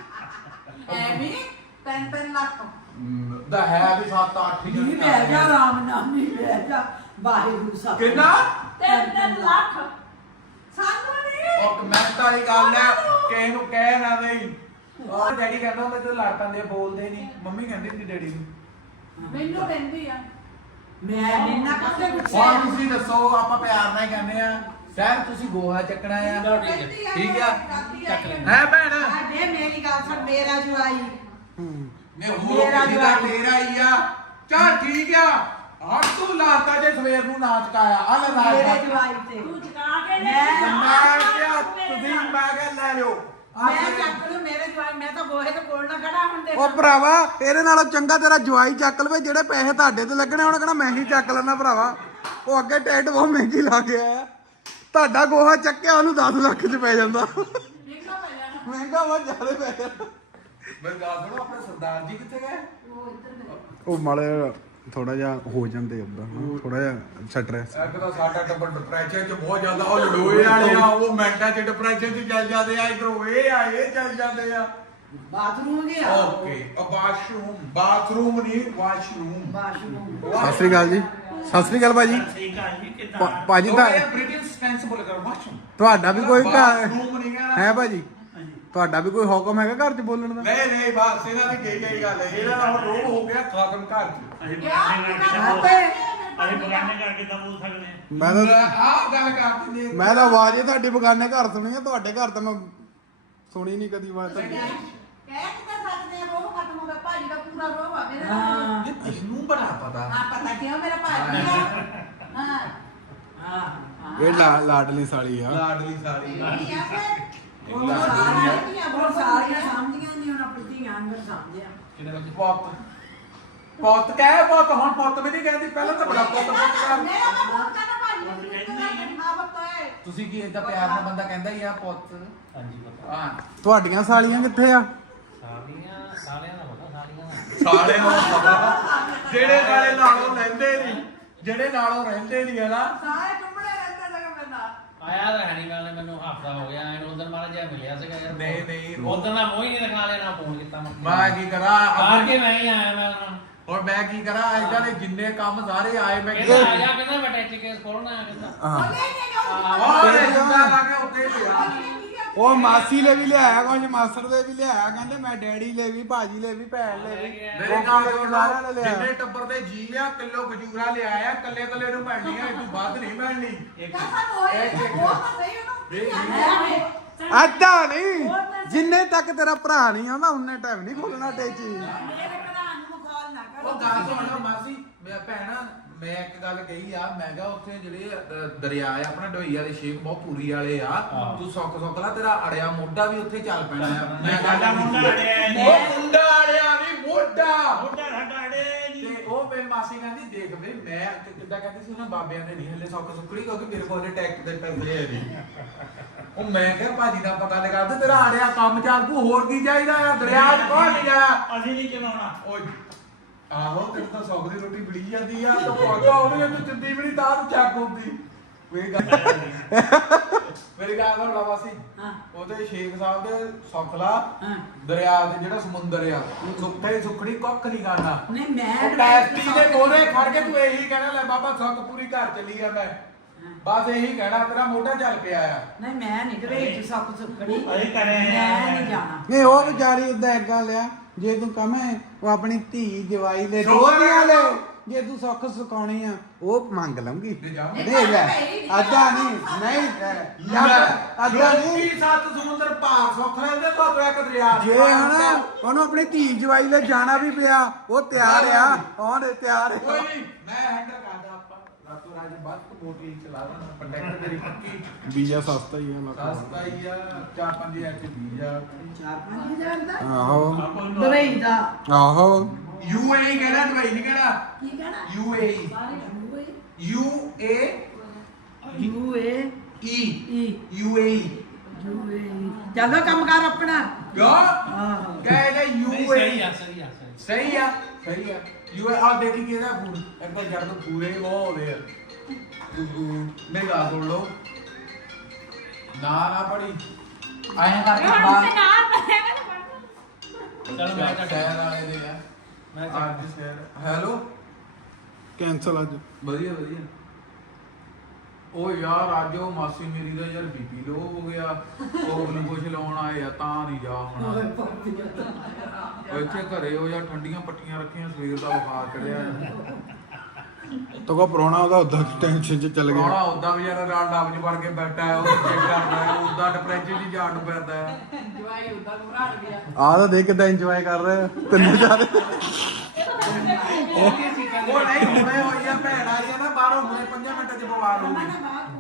S3: ਐਵੇਂ ਤਿੰਨ ਤਿੰਨ ਲੱਖ
S1: ਦਾ ਹੈ ਵੀ ਸੱਤ ਅੱਠ
S6: ਨਹੀਂ ਬਹਿ ਜਾ ਆਰਾਮ ਨਾਲ ਨਹੀਂ ਬਹਿ ਜਾ ਵਾਹਿਗੁਰੂ ਸਾਹਿਬ
S1: ਕਿੰਨਾ
S5: ਤਿੰਨ ਤਿੰਨ ਲੱਖ
S3: ਸਾਨੂੰ ਨਹੀਂ
S1: ਉਹ ਕਮੈਂਟ ਵਾਲੀ ਗੱਲ ਹੈ ਕਿਸੇ ਨੂੰ ਕਹਿ ਨਾ ਦੇਈ ਉਹ ਡੈਡੀ ਕਹਿੰਦਾ ਹੁੰਦੇ ਤੇ ਲੜ ਪੈਂਦੇ ਆ, ਬੋਲਦੇ ਨਹੀਂ ਮੰਮੀ ਕਹਿੰਦੀ ਹੁੰਦੀ ਡੈਡੀ ਨੂੰ
S3: ਮੈਨੂੰ ਕਹਿੰਦੀ ਆ
S6: ਮੈਂ ਨਿੰਨਾ ਕਰਦੇ ਕੁਛ
S1: ਹੁਣ ਤੁਸੀਂ ਦੱਸੋ ਆਪਾਂ ਪਿਆਰ ਨਾਲ ਹੀ ਕਹਿੰਦੇ ਆ ਸਹਿਰ ਤੁਸੀਂ ਗੋਹਾ ਚੱਕਣਾ ਆ
S4: ਚਲੋ ਠੀਕ ਹੈ
S1: ਠੀਕ ਆ
S4: ਚੱਕ ਲੈ
S1: ਹੈ ਭੈਣ
S6: ਦੇ ਮੇਰੀ ਗੱਲ ਸੁਣ ਮੇਰਾ ਜਵਾਈ
S1: ਨੇ ਹੋਰ ਕਿਸੇ ਦਾ ਤੇਰਾ ਹੀ ਆ ਚੱਲ ਠੀਕ ਆ ਹਰ ਤੂੰ ਲਾਤਾ ਜੇ ਸਵੇਰ ਨੂੰ ਨਾਚ ਕਾਇਆ ਆ ਲੈ
S6: ਮੇਰੇ
S1: ਨਾਚ
S6: ਜਵਾਈ ਤੇ
S5: ਤੂੰ ਚਕਾ ਕੇ ਲੈ
S6: ਮੈਂ-
S1: ਮੈਂ ਕਿਹਾ ਤੁਸੀਂ ਮੈਂ ਕਿਹਾ ਲੈ ਲਿਓ ਆਹ
S6: ਮੈਂ
S1: ਸਵੇਰ-
S6: ਚੱਕ ਲੂ ਮੇਰੇ ਜਵਾਈ ਮੈਂ ਤਾਂ ਗੋਹੇ ਤੇ ਕੋਲ ਨਾ ਖੜਾ ਹੁਣ ਦੇ
S2: ਉਹ ਭਰਾਵਾ ਇਹਦੇ ਨਾਲੋਂ ਚੰਗਾ ਤੇਰਾ ਜਵਾਈ ਚੱਕ ਲਵੇ ਜਿਹੜੇ ਪੈਸੇ ਤੁਹਾਡੇ ਤੇ ਲੱਗਣੇ ਉਹਨੇ ਕਹਣਾ ਮੈਂ ਹੀ ਚੱਕ ਲੈਣਾ ਭਰਾਵਾ ਉਹ ਅੱਗੇ ਟਿਕਟ ਬਹੁਤ ਮਹਿੰਗੀ ਲਾ ਕੇ ਆਇਆ ਤੁਹਾਡਾ ਗੋਹਾ ਚੱਕਿਆ ਉਹਨੂੰ ਦਸ ਲੱਖ ਚ ਪੈ ਜਾਂਦਾ ਮਹਿੰਗਾ ਬਹੁਤ ਜ਼ਿਆਦਾ ਪੈ ਜਾਂਦਾ
S1: ਮੇਰੀ ਗੱਲ ਸੁਣੋ ਆਪਣੇ ਸਰਦਾਰ ਜੀ ਕਿੱਥੇ ਗਏ
S2: ਉਹ ਮਾੜੇ ਥੋੜਾ ਜਿਹਾ ਹੋ ਜਾਂਦੇ ਉਦਾਂ ਥੋੜਾ ਜਿਹਾ ਸਟ੍ਰੈਸ
S1: ਇੱਕ ਤਾਂ ਸਾਡਾ ਟੱਬਰ ਡਿਪਰੈਸ਼ਨ ਚ ਬਹੁਤ ਜ਼ਿਆਦਾ ਉਹ ਲੜੋਏ ਵਾਲੇ ਆ ਉਹ ਮਿੰਟਾਂ ਚ ਡਿਪਰੈਸ਼ਨ ਚ ਚੱਲ ਜਾਂਦੇ ਆ ਇਧਰੋਂ ਇਹ ਆ ਇਹ ਚੱਲ ਜਾਂਦੇ ਆ
S6: ਬਾਥਰੂਮ ਗਿਆ
S1: ਓਕੇ ਅ ਬਾਥਰੂਮ ਬਾਥਰੂਮ ਨਹੀਂ ਵਾਸ਼ਰੂਮ
S6: ਬਾਥਰੂਮ
S2: ਸਤਿ ਸ੍ਰੀ ਅਕਾਲ ਜੀ ਸਤਿ ਸ੍ਰੀ ਅਕਾਲ ਭਾਜੀ ਭਾ- ਭਾਜੀ ਤਾਂ
S1: ਬ੍ਰਿਟਿਸ਼ ਸਟੈਂਸ ਬੋਲ ਕਰ ਵਾਸ਼ਰੂਮ
S2: ਤੁਹਾਡਾ ਵੀ ਕੋਈ ਘਰ
S1: ਬਾਥਰੂਮ ਨਹੀਂ ਕਹਿਣਾ
S2: ਹੈ ਭਾਜੀ ਤੁਹਾਡਾ ਵੀ ਕੋਈ ਹੁਕਮ ਹੈਗਾ ਘਰ 'ਚ ਬੋਲਣ ਦਾ
S1: ਨਹੀਂ ਨਹੀਂ ਬਸ ਇਹਨਾਂ ਦੀ ਗਈ ਗਈ ਗੱਲ ਹੈ ਇਹਦਾ ਤਾਂ ਹੁਣ ਰੋਹ ਹੋ ਗਿਆ ਖਾਤਮ ਘਰ ਚ
S3: ਆਪੇ
S7: ਅਸੀਂ ਬਗਾਨੇ ਕਰਕੇ ਤਾਂ ਬੋਲ ਸਕਦੇ ਹਾਂ
S2: ਮੈਂ ਤਾਂ
S1: ਆਹ ਗੱਲ ਕਰਦੀ ਨੇ
S2: ਮੈਂ ਤਾਂ ਆਵਾਜ਼ ਹੀ ਤੁਹਾਡੀ ਬਗਾਨੇ ਘਰ ਸੁਣੀ ਆ ਤੁਹਾਡੇ ਘਰ ਤਾਂ ਮੈਂ ਸੁਣੀ ਨਹੀਂ ਕਦੀ ਆਵਾਜ਼ ਤੁਹਾਡੀ
S3: ਕਹਿ ਕਿਤੇ ਸਕਦੇ ਆ ਰੋਹ ਖਤਮ ਹੋ ਗਿਆ ਭਾਜੀ ਦਾ ਪੂਰਾ ਰੋਹ ਆ ਮੇਰਾ
S6: ਹਾਂ
S1: ਇਹ ਤੈਨੂੰ ਬੜਾ ਪਤਾ
S3: ਹਾਂ ਪਤਾ ਕਿਉਂ ਮੇਰਾ ਭਾਜੀ ਆ ਹਾਂ
S6: ਹਾਂ
S2: ਇਹ ਲਾ- ਲਾਡਲੀ ਸਾਲੀ ਆ
S1: ਲਾਡਲੀ ਸਾਰੀ
S3: ਇਹ ਆ ਫਿਰ
S6: ਉਹ ਸਾਰੀਆਂ ਬਹੁਤ ਸਾਰੀਆਂ ਸਮਝੀਆਂ ਨਹੀਂ ਹੁਣ ਆਪਣੀ ਧੀਆਂ ਅੰਦਰ ਸਮਝਿਆ
S1: ਪੁੱਤ ਪੁੱਤ ਕਹਿ ਪੁੱਤ ਹੁਣ ਪੁੱਤ ਵੀ ਨਹੀਂ ਕਹਿੰਦੀ ਪਹਿਲਾਂ ਤਾਂ ਬੜਾ ਪੁੱਤ ਪੁੱਤ ਕਰ
S3: ਮੇਰਾ ਤਾਂ ਬਹੁਤ ਕਹਿੰਦਾ ਭਾਜੀ ਨੂੰ ਹਾਂ ਬਤਾਏ
S1: ਤੁਸੀਂ ਕੀ ਏਦਾਂ ਪਿਆਰ ਨਾਲ ਬੰਦਾ ਕਹਿੰਦਾ ਹੀ ਆ ਪੁੱਤ
S4: ਹਾਂਜੀ ਪਤਾ
S1: ਹਾਂ
S2: ਤੁਹਾਡੀਆਂ ਸਾਲੀਆਂ ਕਿੱਥੇ ਆ
S4: ਸਾਲੀਆਂ ਸਾਲਿਆਂ ਦਾ ਪਤਾ ਸਾਲੀਆਂ ਦਾ
S1: ਸਾਲੇ ਨੂੰ ਪਤਾ ਜਿਹੜੇ ਨਾਲੇ ਨਾਲੋਂ ਰਹਿੰਦੇ ਨਹੀਂ ਜਿਹੜੇ ਨਾਲੋਂ ਰਹਿੰਦੇ ਨਹੀਂ ਹੈ ਨਾ
S3: ਸਾਰੇ ਟੁੰਬੜੇ ਰਹਿੰਦੇ ਜਗਾ ਮੈਨਾਂ
S4: ਆਇਆ ਤਾਂ ਹੈਨੀ ਵਾਲੇ ਮੈਨੂੰ ਹਫਤਾ ਹੋ ਗਿਆ ਐਨ ਉਧਰ ਮਾਰਾ ਜਿਹਾ ਮਿਲਿਆ ਸੀਗਾ ਯਾਰ
S1: ਨਹੀਂ, ਨਹੀਂ, ਉਹ-
S4: ਉਧਰ ਨਾ ਮੋਹ ਹੀ ਨਹੀਂ ਦਿਖਾ ਲਿਆ ਨਾ ਫੋਨ ਕੀਤਾ
S1: ਮੈਂ ਕੀ ਕਰਾਂ
S4: ਆ ਕੇ ਮੈਂ ਹੀ ਆਇਆ ਮੈਂ ਉਹਨਾਂ ਨੂੰ
S1: ਹੁਣ ਮੈਂ ਕੀ ਕਰਾਂ ਇਦਾਂ ਦੇ ਜਿੰਨੇ ਕੰਮ ਸਾਰੇ ਆਏ ਮੈਂ
S4: ਕਹਿੰਦਾ ਆ ਜਾ ਕਹਿੰਦਾ ਮੈਂ ਟੈਚ ਕੇਸ ਖੋਲਣਾ ਹੈ ਕਹਿੰਦਾ
S2: ਹਾਂ
S3: ਬੋਲੇ ਨਹੀਂ
S1: ਓਏ ਜਿੰਦਾ ਲਾ ਕੇ ਉੱਤੇ ਪਿਆ
S2: ਉਹ ਮਾਸੀ ਲੈ ਵੀ ਲਿਆਇਆ ਕੁਝ ਮਾਸੜ ਦੇ ਵੀ ਲਿਆਇਆ ਕਹਿੰਦੇ ਮੈਂ ਡੈਡੀ ਲੈ ਵੀ ਭਾਜੀ ਲੈ ਵੀ ਭੈਣ ਲੈ ਵੀ
S1: ਮੇਰੇ ਨਾਲ
S2: ਸਾਰਿਆਂ ਨੇ ਲਿਆ
S1: ਜਿੰਨੇ ਟੱਬਰ ਦੇ ਜੀ ਆ ਕਿਲੋ ਖਜੂਰਾ ਲਿਆਇਆ ਕੱਲੇ ਕੱਲੇ ਨੂੰ ਮਿਲਣੀ ਆ ਇਦੋਂ ਵੱਧ ਨਹੀਂ ਮਿਲਣੀ
S2: ਅੱਧਾ ਨਹੀਂ ਜਿੰਨੇ ਤੱਕ ਤੇਰਾ ਭਰਾ ਨਹੀਂ ਆਉਂਦਾ ਉਹਨੇ ਟਾਈਮ ਨਹੀਂ ਖੋਲਣਾ ਟੇਚੀ
S6: ਮੇਰੇ ਭਰਾ ਨੂੰ ਮਖੌਲ ਨਾ ਕਰੋ
S1: ਉਹ ਗੱਲ ਸੁਣ ਮਾਸੀ ਮੈਂ ਭੈਣਾ ਮੈਂ ਇੱਕ ਗੱਲ ਕਹੀ ਆ ਮੈਂ ਕਿਹਾ ਉੱਥੇ ਜਿਹੜੇ ਅ, ਦਰਿਆ ਆ ਆਪਣਾ ਢੋਈ ਵਾਲੇ ਸ਼ੇਖ ਬਹੁਤ ਪੂਰੀ ਵਾਲੇ ਆ ਤੂੰ ਸੁੱਕ ਸੁੱਕ ਲਾ ਤੇਰਾ ਅੜਿਆ ਮੋਢਾ ਵੀ ਉੱਥੇ ਚੱਲ ਪੈਣਾ ਆ ਮੈਂ
S7: ਸਾਡਾ ਮੁੰਡਾ ਅੜਿਆ ਨੀ।
S1: ਉਹ ਮੁੰਡਾ ਅੜਿਆ ਵੀ ਮੋਢਾ
S7: ਮੁੰਡਾ ਸਾਡਾ ਅੜਿਆ ਨੀ।
S1: ਤੇ ਉਹ ਮੇਰੇ ਮਾਸੀ ਕਹਿੰਦੀ ਦੇਖ ਵੇ ਮੈਂ ਕਿ- ਕਿੱਦਾਂ ਕਹਿੰਦੀ ਸੀ ਉਹਨਾਂ ਬਾਬਿਆਂ ਦੇ ਨਹੀਂ ਹਲੇ ਸੁੱਕ ਸੁੱਕੜੀ ਕਿਉਂਕਿ ਮੇਰੇ ਕੋਲ ਟੈਕ ਦੇ ਪੈਸੇ ਹੈ ਨਹੀਂ ਉਹ ਮੈਂ ਕਿਹਾ ਭਾਜੀ ਦਾ ਪਤਾ ਲਗਾ ਦੇ ਤੇਰਾ ਅੜਿਆ ਕੰਮ ਚੱਲ ਤੂੰ ਹੋਰ ਕੀ ਚਾਹੀਦਾ ਆ ਦਰਿਆ 'ਚ ਕੌਣ ਨਹੀਂ ਗਿਆ
S7: ਅਸੀਂ ਨਹੀਂ ਚਲਾਉਣਾ
S1: ਓਏ ਆਹੋ ਤੈਨੂੰ ਤਾਂ ਸੌਕ ਦੀ ਰੋਟੀ ਬੜੀ ਜਾਂਦੀ ਆ ਤਾਂ ਪੋਗਾ ਉਹਨੇ ਤੂੰ ਚਿੰਦੀ ਵੀ ਨਹੀਂ ਤਾਂ ਤੂੰ ਚੱਕ ਹੁੰਦੀ ਮੇਰੀ ਗੱਲ ਮੇਰੀ ਗੱਲ ਸੁਣ ਲਾ ਵਾਸੀ
S6: ਹਾਂ
S1: ਉਹਦੇ ਸ਼ੇਖ ਸਾਹਿਬ ਦੇ ਸੁਖਲਾ
S6: ਹਾਂ
S1: ਦਰਿਆ ਦੇ ਜਿਹੜਾ ਸਮੁੰਦਰ ਆ ਸੁੱਖੇ ਸੁਖੜੀ ਕੁੱਖ ਨਹੀਂ ਕਰਨਾ
S6: ਨਹੀਂ ਮੈਂ
S1: ਟੈਸਟੀ ਦੇ ਕੋਲੇ ਖੜ ਕੇ ਤੂੰ ਇਹੀ ਕਹਿਣਾ ਲੈ ਬਾਬਾ ਸੁੱਖ ਪੂਰੀ ਘਰ ਚੱਲੀ ਆ ਮੈਂ ਬਸ ਇਹੀ ਕਹਿਣਾ ਤੇਰਾ ਮੋਢਾ ਚੱਲ ਪਿਆ ਆ
S6: ਨਹੀਂ ਮੈਂ ਨਹੀਂ ਕਰੇ ਸੱਪ ਸੁੱਕੜੀ
S7: ਅਸੀਂ ਕਰੇ
S6: ਮੈਂ ਨਹੀਂ ਜਾਣਾ
S2: ਨਹੀਂ ਉਹ ਵਿਚਾਰੀ ਉਦਾਂ ਇੱਕ ਗੱਲ ਆ ਜੇ ਤੂੰ ਕਵੇਂ ਉਹ ਆਪਣੀ ਧੀ ਜਵਾਈ ਲੈ
S1: ਸੋਹਣਾ
S2: ਦੋਤੀਆਂ ਲੈ ਜੇ ਤੂੰ ਸੁੱਖ ਸੁਕਾਉਣੀ ਆ ਉਹ ਮੰਗ ਲਵਾਂਗੀ
S1: ਤੇ ਜਾਵਾਂ।
S2: ਨਹੀਂ ਲੈ ਅੱਧਾ ਨਹੀਂ ਨਹੀਂ ਯਾਰ ਅੱਧਾ ਨਹੀਂ
S1: ਲੋਕੀ ਸੱਤ ਸਮੁੰਦਰ ਪਾਰ ਸੁੱਖ ਲੈਂਦੇ ਤੋਂ ਇੱਕ ਦਰਿਆ
S2: ਜੇ ਹਨਾ ਉਹਨੂੰ ਆਪਣੀ ਧੀ ਜਵਾਈ ਲੈ ਜਾਣਾ ਵੀ ਪਿਆ ਉਹ ਤਿਆਰ ਆ ਉਹਨੇ ਤਿਆਰ
S1: ਕੋਈ
S2: ਆ
S1: ਨਹੀਂ ਮੈਂ ਹੈਂਡਲ ਕਰਦਾ ਆਪਾਂ ਰਾਤੋਂ ਰਾਜ ਬੱਤ ਮੋਟੀ ਚਲਾ ਦਾਂ ਕੰਡਕਟਰ ਤੇਰੀ ਪੱਕੀ
S2: ਵੀਜ਼ਾ ਸਸਤਾ ਹੀ ਆ
S1: ਸਸਤਾ ਹੀ ਆ ਚਾਰ ਪੰਜ ਹਜ਼ਾਰ ਚ ਵੀਜ਼ਾ
S6: ਚਾਰ ਪੰਜ ਹਜ਼ਾਰ ਦਾ
S2: ਆਹੋ
S6: ਦੁਬਈ ਦਾ
S2: ਆਹੋ
S1: ਯੂਏਈ ਕਹਿਣਾ ਦੁਬਈ ਨਹੀਂ ਕਹਿਣਾ
S6: ਕੀ ਕਹਿਣਾ
S1: UAE U A
S6: U A
S1: E
S6: E
S1: UAE
S6: U A ਚੱਲੋ ਕੰਮ ਕਰ ਆਪਣਾ
S1: ਕਿਉਂ
S6: ਆਹੋ
S1: ਕਹਿੰਦਾ
S4: ਨਹੀਂ ਸਹੀ
S1: ਯੂਏਈ
S4: ਆ ਸਹੀ ਆ ਸਹੀ
S1: ਸਹੀ ਆ ਸਹੀ ਆ ਯੂ ਆ ਦੇਖੀ ਕਿਹਦਾ ਫੂਡ ਇੱਕ ਤਾਂ ਜੜ ਤੋਂ ਪੂਰੇ ਉਹ ਹੋਦੇ ਆ ਮੇਰੀ ਗੱਲ ਸੁਣ ਲਓ ਨਾ ਨਾ ਪੜੀ ਆਏ ਕਰਕੇ ਬਾਹਰ
S4: ਚਲੋ ਮੈਂ ਕੱਟ
S1: ਸ਼ਹਿਰ ਵਾਲੇ ਦੇ ਆ
S4: ਮੈਂ
S1: ਅੱਜ ਸ਼ਹਿਰ ਹੈਲੋ
S2: ਕੈਂਸਲ ਅੱਜ
S1: ਵਧੀਆ ਵਧੀਆ ਉਹ ਯਾਰ ਅੱਜ ਉਹ ਮਾਸੀ ਮੇਰੀ ਦਾ ਯਾਰ ਬੀਪੀ ਲੋ ਹੋ ਗਿਆ ਉਹ ਗਲੂਕੋਸ਼ ਲਾਉਣ ਆਏ ਆ ਤਾਂ ਨਹੀਂ ਜਾ ਹੋਣਾ ਇੱਥੇ ਘਰੇ ਉਹ ਯਾਰ ਠੰਡੀਆਂ ਪੱਟੀਆਂ ਰੱਖੀਆਂ ਸਵੇਰ ਦਾ ਬੁਖਾਰ ਚੜਿਆ
S2: ਤੋ ਕੋ ਪ੍ਰਾਹੁਣਾ ਉਹਦਾ ਉਦਾਂ ਟੈਨਸ਼ਨ ਚ ਚੱਲ
S1: ਕੌਣਾ
S2: ਗਿਆ
S1: ਉਦਾਂ ਵੀ ਯਾਰ ਰਾਲ ਡੱਬ ਚ ਵੜ ਕੇ ਬੈਠਾ ਹੈ ਉਹ ਚੈੱਕ ਕਰਦਾ ਹੈ ਉਦਾਂ ਡਿਪਰੈਸ਼ਨ ਚ ਜਾਣ ਨੂੰ ਪੈਂਦਾ ਹੈ
S2: ਆਹ ਤਾਂ ਦੇਖ ਕਿਦਾਂ ਇੰਜੋਏ ਕਰ ਰਹੇ ਆ ਤਿੰਨੇ ਚਾਰੇ
S1: ਉਹ ਨਹੀਂ ਹੁਣੇ ਹੋਈ ਆ ਭੈਣ ਆਈ ਆ ਨਾ ਬਾਹਰੋਂ ਹੁਣੇ ਪੰਜਾਂ ਮਿੰਟਾਂ ਚ ਬਵਾਲ ਹੋ ਗਈ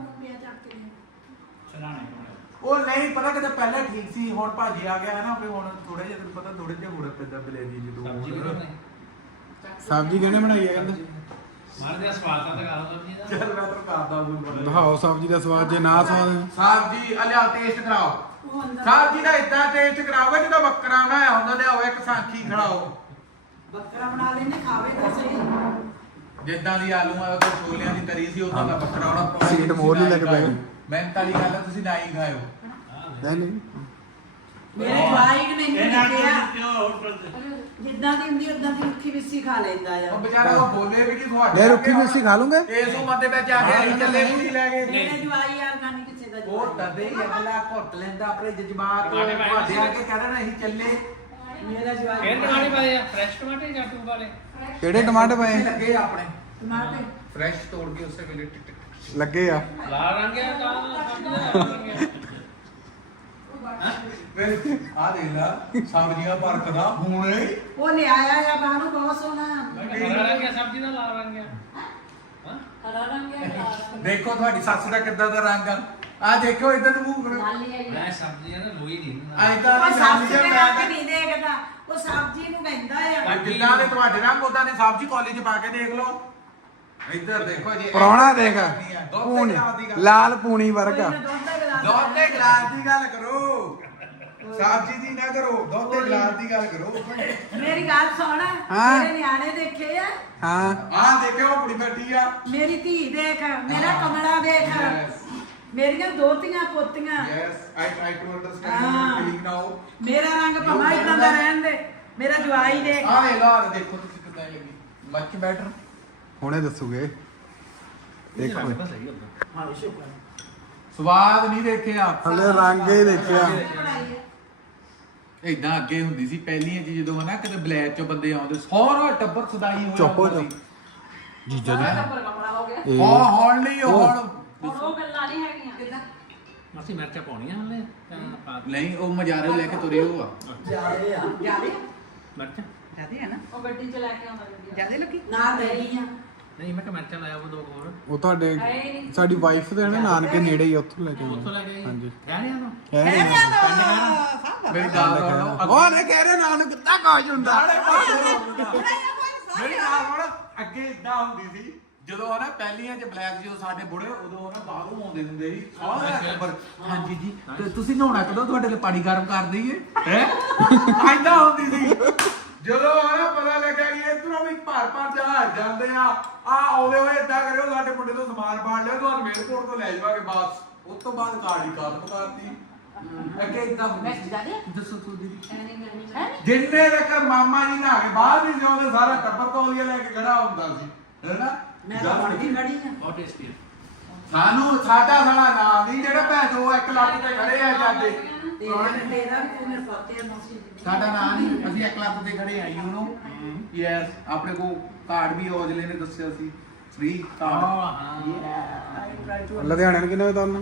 S1: ਉਹ ਨਹੀਂ ਪਤਾ ਕਿਤੇ ਪਹਿਲਾਂ ਠੀਕ ਸੀ ਹੁਣ ਭਾਜੀ ਆ ਗਿਆ ਹੈ ਨਾ ਫਿਰ ਹੁਣ ਥੋੜੇ ਜਿਹਾ ਤੈਨੂੰ ਪਤਾ ਥੋੜੇ ਜਿਹਾ ਹੋਰ ਪੈਂਦਾ ਬਲੇਜੀ ਜਦੋਂ
S4: ਸਬਜ਼ੀ ਵੀ ਬਣਾਈ
S2: ਸਬਜ਼ੀ ਕਿਹਨੇ ਬਣਾਈ ਹੈ ਕਹਿੰਦੇ
S4: ਮਾਰ ਦੇ ਸਵਾਦ ਤਾਂ ਲਗਾ ਲਓ ਸਬਜ਼ੀ ਦਾ
S1: ਚੱਲ ਮੈਂ ਤੈਨੂੰ ਕਰਦਾ ਉਹ
S2: ਦਿਖਾਓ ਸਬਜ਼ੀ ਦਾ ਸਵਾਦ ਜੇ ਨਾ ਸਵਾਦ ਹੈ।
S1: ਸਾਹਿਬ ਜੀ ਆ ਲਿਆ ਟੇਸਟ ਕਰਾਓ ਸਾਹਿਬ ਜੀ ਦਾ ਇਦਾਂ ਟੇਸਟ ਕਰਾਓਗੇ ਜਦੋਂ ਬੱਕਰਾ ਬਣਾਇਆ ਹੁੰਦਾ ਲਿਆਓ ਇੱਕ ਸਾਖੀ ਖੜਾਓ
S6: ਬੱਕਰਾ ਬਣਾ ਲੈਨੇ ਖਾਵੇ ਤਾਂ ਸਹੀ
S1: ਜਿੱਦਾਂ ਦੀ ਆਲੂ ਆ ਤੇ ਛੋਲਿਆਂ ਦੀ ਤਰੀ ਸੀ ਉਦਾਂ ਦਾ ਬੱਕਰਾ ਹੋਣਾ ਭਾਵੇਂ
S2: ਸੀਟ ਮੋਰ ਨਹੀਂ ਲੈ ਕੇ ਪਏ।
S1: ਮਿਹਨਤ ਵਾਲੀ ਗੱਲ ਆ ਤੁਸੀਂ ਨਾ ਹੀ ਖਾਇਓ
S2: ਨਹੀਂ ਨਹੀਂ
S6: ਮੇਰੇ ਜਵਾਈ ਨੇ ਮੈਨੂੰ
S7: ਇਹਨਾਂ
S6: ਕਿਹਾ
S7: ਕਿਉਂ ਹੋਟਲ ਤੇ
S6: ਜਿੱਦਾਂ ਦੀ ਹੁੰਦੀ ਉਦਾਂ ਦੀ ਰੁੱਖੀ ਮਿੱਸੀ ਖਾ ਲੈਂਦਾ
S1: ਉਹ
S6: ਆ
S1: ਵਿਚਾਰਾ ਉਹ ਬੋਲੇ ਵੀ ਨਹੀਂ ਤੁਹਾਡੇ
S2: ਲੈ ਰੁੱਖੀ ਮਿੱਸੀ ਖਾ ਲੂੰਗੇ
S1: ਇਸ ਉਮਰ ਦੇ ਵਿੱਚ ਆ ਕੇ ਅਸੀਂ ਚੱਲੇ ਪੂਰੀ ਲੈ ਗਏ
S6: ਮੇਰੇ ਜਵਾਈ ਯਾਰ ਗਾਨੀ ਕਿਸੇ ਦਾ
S1: ਉਹ ਡਰਦੇ ਹੀ ਅਗਲਾ ਘੁੱਟ ਲੈਂਦਾ ਆਪਣੇ ਜਜ਼ਬਾਤ
S4: ਟਮਾਟੇ ਪਾਏ
S1: ਤੁਹਾਡੇ ਆ ਕੇ ਕਹਿ ਦੇਣਾ ਅਸੀਂ ਚੱਲੇ
S6: ਮੇਰਾ ਜਵਾਈ
S4: ਕਿਹੜੇ ਟਮਾਟੇ ਪਾਏ ਆ ਫਰੈਸ਼ ਟਮਾਟੇ ਜਾਂ ਟੂਬ ਵਾਲੇ
S2: ਕਿਹੜੇ ਟਮਾਟਰ ਪਏ
S1: ਲੱਗੇ ਆ ਆਪਣੇ
S6: ਟਮਾਟਰ
S1: ਫਰੈਸ਼ ਤੋੜ ਕੇ ਉਸੇ ਵੇਲੇ ਟਿਕ ਟਿਕ
S2: ਲੱਗੇ ਆ
S4: ਲਾਲ ਰੰਗ ਆ ਤਾਂ ਸਬਜ਼ੀ ਦਾ ਲਾਲ ਰੰਗ ਆ
S1: ਫਿਰ ਆ ਦੇਖ ਲੈ ਸਬਜ਼ੀਆਂ ਪਰਖਦਾ ਹੁਣੇ
S6: ਉਹ ਲਿਆਇਆ ਆ ਬਾਹਰੋਂ ਬਹੁਤ ਸੋਹਣਾ
S4: ਮੈਂ ਕਿਹਾ ਹਰਾ ਰੰਗ ਆ ਸਬਜ਼ੀ ਦਾ ਲਾਲ ਰੰਗ ਆ ਹਾਂ
S5: ਹਰਾ ਰੰਗ ਹੈ ਲਾਲ
S1: ਦੇਖੋ ਤੁਹਾਡੀ ਸੱਸ ਦਾ ਕਿੱਦਾਂ ਦਾ ਰੰਗ ਆ ਆ ਦੇਖੋ ਇਧਰ ਨੂੰ ਮੂੰਹ ਕਰੋ
S5: ਲਾਲੀ ਹੈ
S4: ਮੈਂ ਸਬਜ਼ੀਆਂ ਨਾ ਲੋਈ ਨਹੀਂ
S1: ਐਦਾਂ
S6: ਉਹ
S1: ਦੀ
S6: ਸਬਜ਼ੀ
S1: ਸਬਜ਼ੀ
S6: ਦੇ ਰੰਗ ਨਹੀਂ ਦੇਖਦਾ ਉਹ ਸਬਜ਼ੀ ਨੂੰ ਕਹਿੰਦਾ ਆ
S1: ਜਿੱਦਾਂ ਦੇ ਤੁਹਾਡੇ ਰੰਗ ਉਦਾਂ ਦੀ ਸਬਜ਼ੀ ਕਾਲਜ ਪਾ ਕੇ ਦੇਖ ਲਓ ਇੱਧਰ ਦੇਖੋ ਜੀ
S2: ਪ੍ਰਾਹੁਣਾ ਦੇਖ
S1: ਦੁੱਧ
S2: ਪੂਣੀ
S1: ਦੇ ਗਲਾਸ ਦੀ ਗੱਲ
S2: ਲਾਲ ਪੂਣੀ ਵਰਗਾ
S6: ਕੋਈ ਨਾ ਦੁੱਧ ਦਾ ਗਲਾਸ
S1: ਦੁੱਧ ਦੇ ਗਲਾਸ ਦੀ ਗੱਲ ਕਰੋ ਸਬਜ਼ੀ ਦੀ ਨਾ ਕਰੋ ਦੁੱਧ ਦੇ ਗਲਾਸ ਦੀ ਗੱਲ ਕਰੋ
S6: ਮੇਰੀ ਗੱਲ ਸੁਣ
S2: ਹਾਂ।
S6: ਮੇਰੇ ਨਿਆਣੇ ਦੇਖੇ ਆ
S2: ਹਾਂ
S1: ਆਹ ਦੇਖਿਓ ਕੁੜੀ ਬੈਠੀ ਆ
S6: ਮੇਰੀ ਧੀ ਦੇਖ ਮੇਰਾ ਕਮਲਾ ਦੇਖ
S1: Yes.
S6: ਮੇਰੀਆਂ ਦੋਤੀਆਂ ਪੋਤੀਆਂ
S1: yes I try to understand
S6: ਹਾਂ।
S1: ਯੂਰ ਫੀਲਿੰਗ ਨਾਓ
S6: ਮੇਰਾ ਰੰਗ ਭਮਾ ਇਦਾਂ ਦਾ ਰਹਿਣ ਦੇ ਮੇਰਾ ਜਵਾਈ ਦੇਖ
S1: ਆਹ ਵੇ ਲਾ ਦੇਖੋ ਤੁਸੀਂ ਕਿੱਦਾਂ ਲੱਗੀ ਮੱਚ ਬੈਟਰ
S2: ਹੁਣੇ ਦੱਸੂਗੇ ਦੇਖੋ
S4: ਸਹੀ ਹੁੰਦਾ
S6: ਹਾਂ ਸ਼ੁਕਰ
S1: ਸਵਾਦ ਨਹੀਂ ਦੇਖਿਆ
S2: ਹਲੇ ਰੰਗ ਹੀ ਦੇਖਿਆ
S1: ਇਦਾਂ ਅੱਗੇ ਹੁੰਦੀ ਸੀ ਪਹਿਲੀਆਂ ਚ ਜਦੋਂ ਹਨਾ ਕਿਤੇ ਬਲੈਕ ਚੋਂ ਬੰਦੇ ਆਉਂਦੇ ਸਾਰਾ ਟੱਬਰ ਸਦਾਈ ਹੋਇਆ
S2: ਚੁੱਪ ਹੋ
S1: ਹੁੰਦਾ
S2: ਜਾਓ।
S1: ਸੀ।
S2: ਜੀਜਾ ਜੀ
S5: ਨੰਬਰ ਕਮਲਾ ਹੋ ਗਿਆ
S2: ਇਹ
S1: ਹਾਂ ਹੁਣ ਨਹੀਂ ਹੁਣ
S5: ਹੁਣ ਉਹ ਗੱਲਾਂ ਨਹੀਂ ਹੈਗੀਆਂ
S4: ਮਾਸੀ ਮਿਰਚਾਂ ਪਾਉਣੀਆਂ ਹਲੇ ਤਾਂ ਪਾ
S1: ਨਹੀਂ ਉਹ ਮਜਾਰੇ ਲੈ ਕੇ ਤੁਰੇ ਹੋ ਆ
S6: ਜਾਦੇ ਆ ਜਾਦੇ
S4: ਮਿਰਚਾਂ
S6: ਜਾਦੇ ਆ ਨਾ
S5: ਉਹ ਗੱਡੀ ਚ ਲੈ ਕੇ ਆਉਂਦਾ ਗੱਡੀ
S6: ਜਾਦੇ ਲੱਗੀ ਨਾ ਮੇਰੀ ਆ
S4: ਨਹੀਂ ਮੈਂ ਕਿ ਮਿਰਚਾਂ ਲਾਇਆ ਉਹ ਦੋ ਹੋਰ
S2: ਉਹ ਤੁਹਾਡੇ
S5: ਹੈ ਹੀ ਨਹੀਂ।
S2: ਸਾਡੀ ਵਾਈਫ ਦੇ ਨਾ ਨਾਨਕੇ ਨੇੜੇ ਹੀ ਆ, ਉੱਥੋਂ ਲੈ ਕੇ
S4: ਉੱਥੋਂ
S2: ਆਏ
S4: ਲੈ ਗਏ
S2: ਹਾਂਜੀ
S4: ਰਹਿਣਿਆਂ ਨੂੰ
S2: ਹੈ ਨੀ?
S1: ਮੇਰੀ ਗੱਲ ਸੁਣ ਲਓ
S2: ਉਹ ਨੇ ਕਹਿ ਰਹੇ ਨਾਨਕ ਕਿੱਦਾਂ ਕਾਜ ਹੁੰਦਾ
S1: ਮੇਰੀ ਗੱਲ ਸੁਣ ਅੱਗੇ ਇਦਾਂ ਹੁੰਦੀ ਸੀ ਜਦੋਂ ਹਨਾ ਪਹਿਲੀਆਂ ਚ ਬਲੈਕ ਜਦੋਂ ਸਾਡੇ ਬੁੜੇ ਉਦੋਂ ਹਨਾ ਬਾਹਰੋਂ ਆਉਂਦੇ ਹੁੰਦੇ ਸੀ ਸਾਰਾ ਟੱਬਰ ਹਾਂਜੀ ਜੀ ਤੇ ਤੁਸੀਂ ਨਹਾਉਣਾ ਕਦੋਂ ਤੁਹਾਡੇ ਲਈ ਪਾਣੀ ਗਰਮ ਕਰ ਦਈਏ ਹੈ ਐਦਾਂ ਹੁੰਦੀ ਸੀ ਜਦੋਂ ਹਨਾ ਪਤਾ ਲੱਗਾ ਕਿ ਇਧਰੋਂ ਵੀ ਭਰ ਭਰ ਜਹਾਜ਼ ਜਾਂਦੇ ਆ ਆ ਆਉਂਦੇ ਹੋਏ ਏਦਾਂ ਕਰਿਓ ਸਾਡੇ ਮੁੰਡੇ ਤੋਂ ਸਮਾਨ ਪਾੜ ਲਿਆ ਤੁਹਾਨੂੰ ਏਅਰਪੋਰਟ ਤੋਂ ਲੈ ਜਾਵਾਂਗੇ ਬਸ ਉਸ ਤੋਂ ਬਾਅਦ ਗਾੜੀ ਖਤਮ ਕਰਤੀ ਅੱਗੇ ਇਦਾਂ ਹੁੰਦਾ ਸੀ। ਦੱਸੋ ਤੂੰ ਦੀਦੀ ਜਿੰਨੇ ਤੱਕ ਮਾਮਾ ਜੀ ਨਾ ਕੇ ਬਾਹਰ ਨਹੀਂ ਜਾਉਂਦੇ ਸਾਰਾ ਟੱਬਰ ਕੋਲੀਆਂ ਲੈ ਕੇ ਖੜਾ ਹੁੰਦਾ ਸੀ ਹੈਨਾ
S6: ਮੈਂ ਤਾਂ ਬਣ ਗਈ ਖੜੀ ਆ
S4: ਬਹੁਤ ਟੇਸਟੀ ਹੈ
S1: ਸਾਨੂੰ ਸਾਡਾ ਸਾਲਾ ਨਾਮ ਨਹੀਂ ਜਿਹੜਾ ਭੈਣ ਦੋ ਇੱਕ ਲੱਖ ਤੇ ਖੜੇ ਆ ਜਾਂਦੇ
S6: ਤੇਰਾ ਤੇਰਾ ਵੀ ਤੂੰ ਮੇਰੇ ਪੋਤੇ ਨੂੰ ਸੀ
S1: ਸਾਡਾ ਨਾਮ ਨਹੀਂ ਅਸੀਂ ਇੱਕ ਲੱਖ ਤੇ ਖੜੇ ਆਈ ਉਹਨੂੰ ਯੈਸ ਆਪਣੇ ਕੋ ਕਾਰਡ ਵੀ ਔਜਲੇ ਨੇ ਦੱਸਿਆ ਸੀ ਫ੍ਰੀ ਕਾਰਡ
S2: ਲੁਧਿਆਣੇ ਨੂੰ ਕਿੰਨੇ ਵਜੇ ਤੁਰਨਾ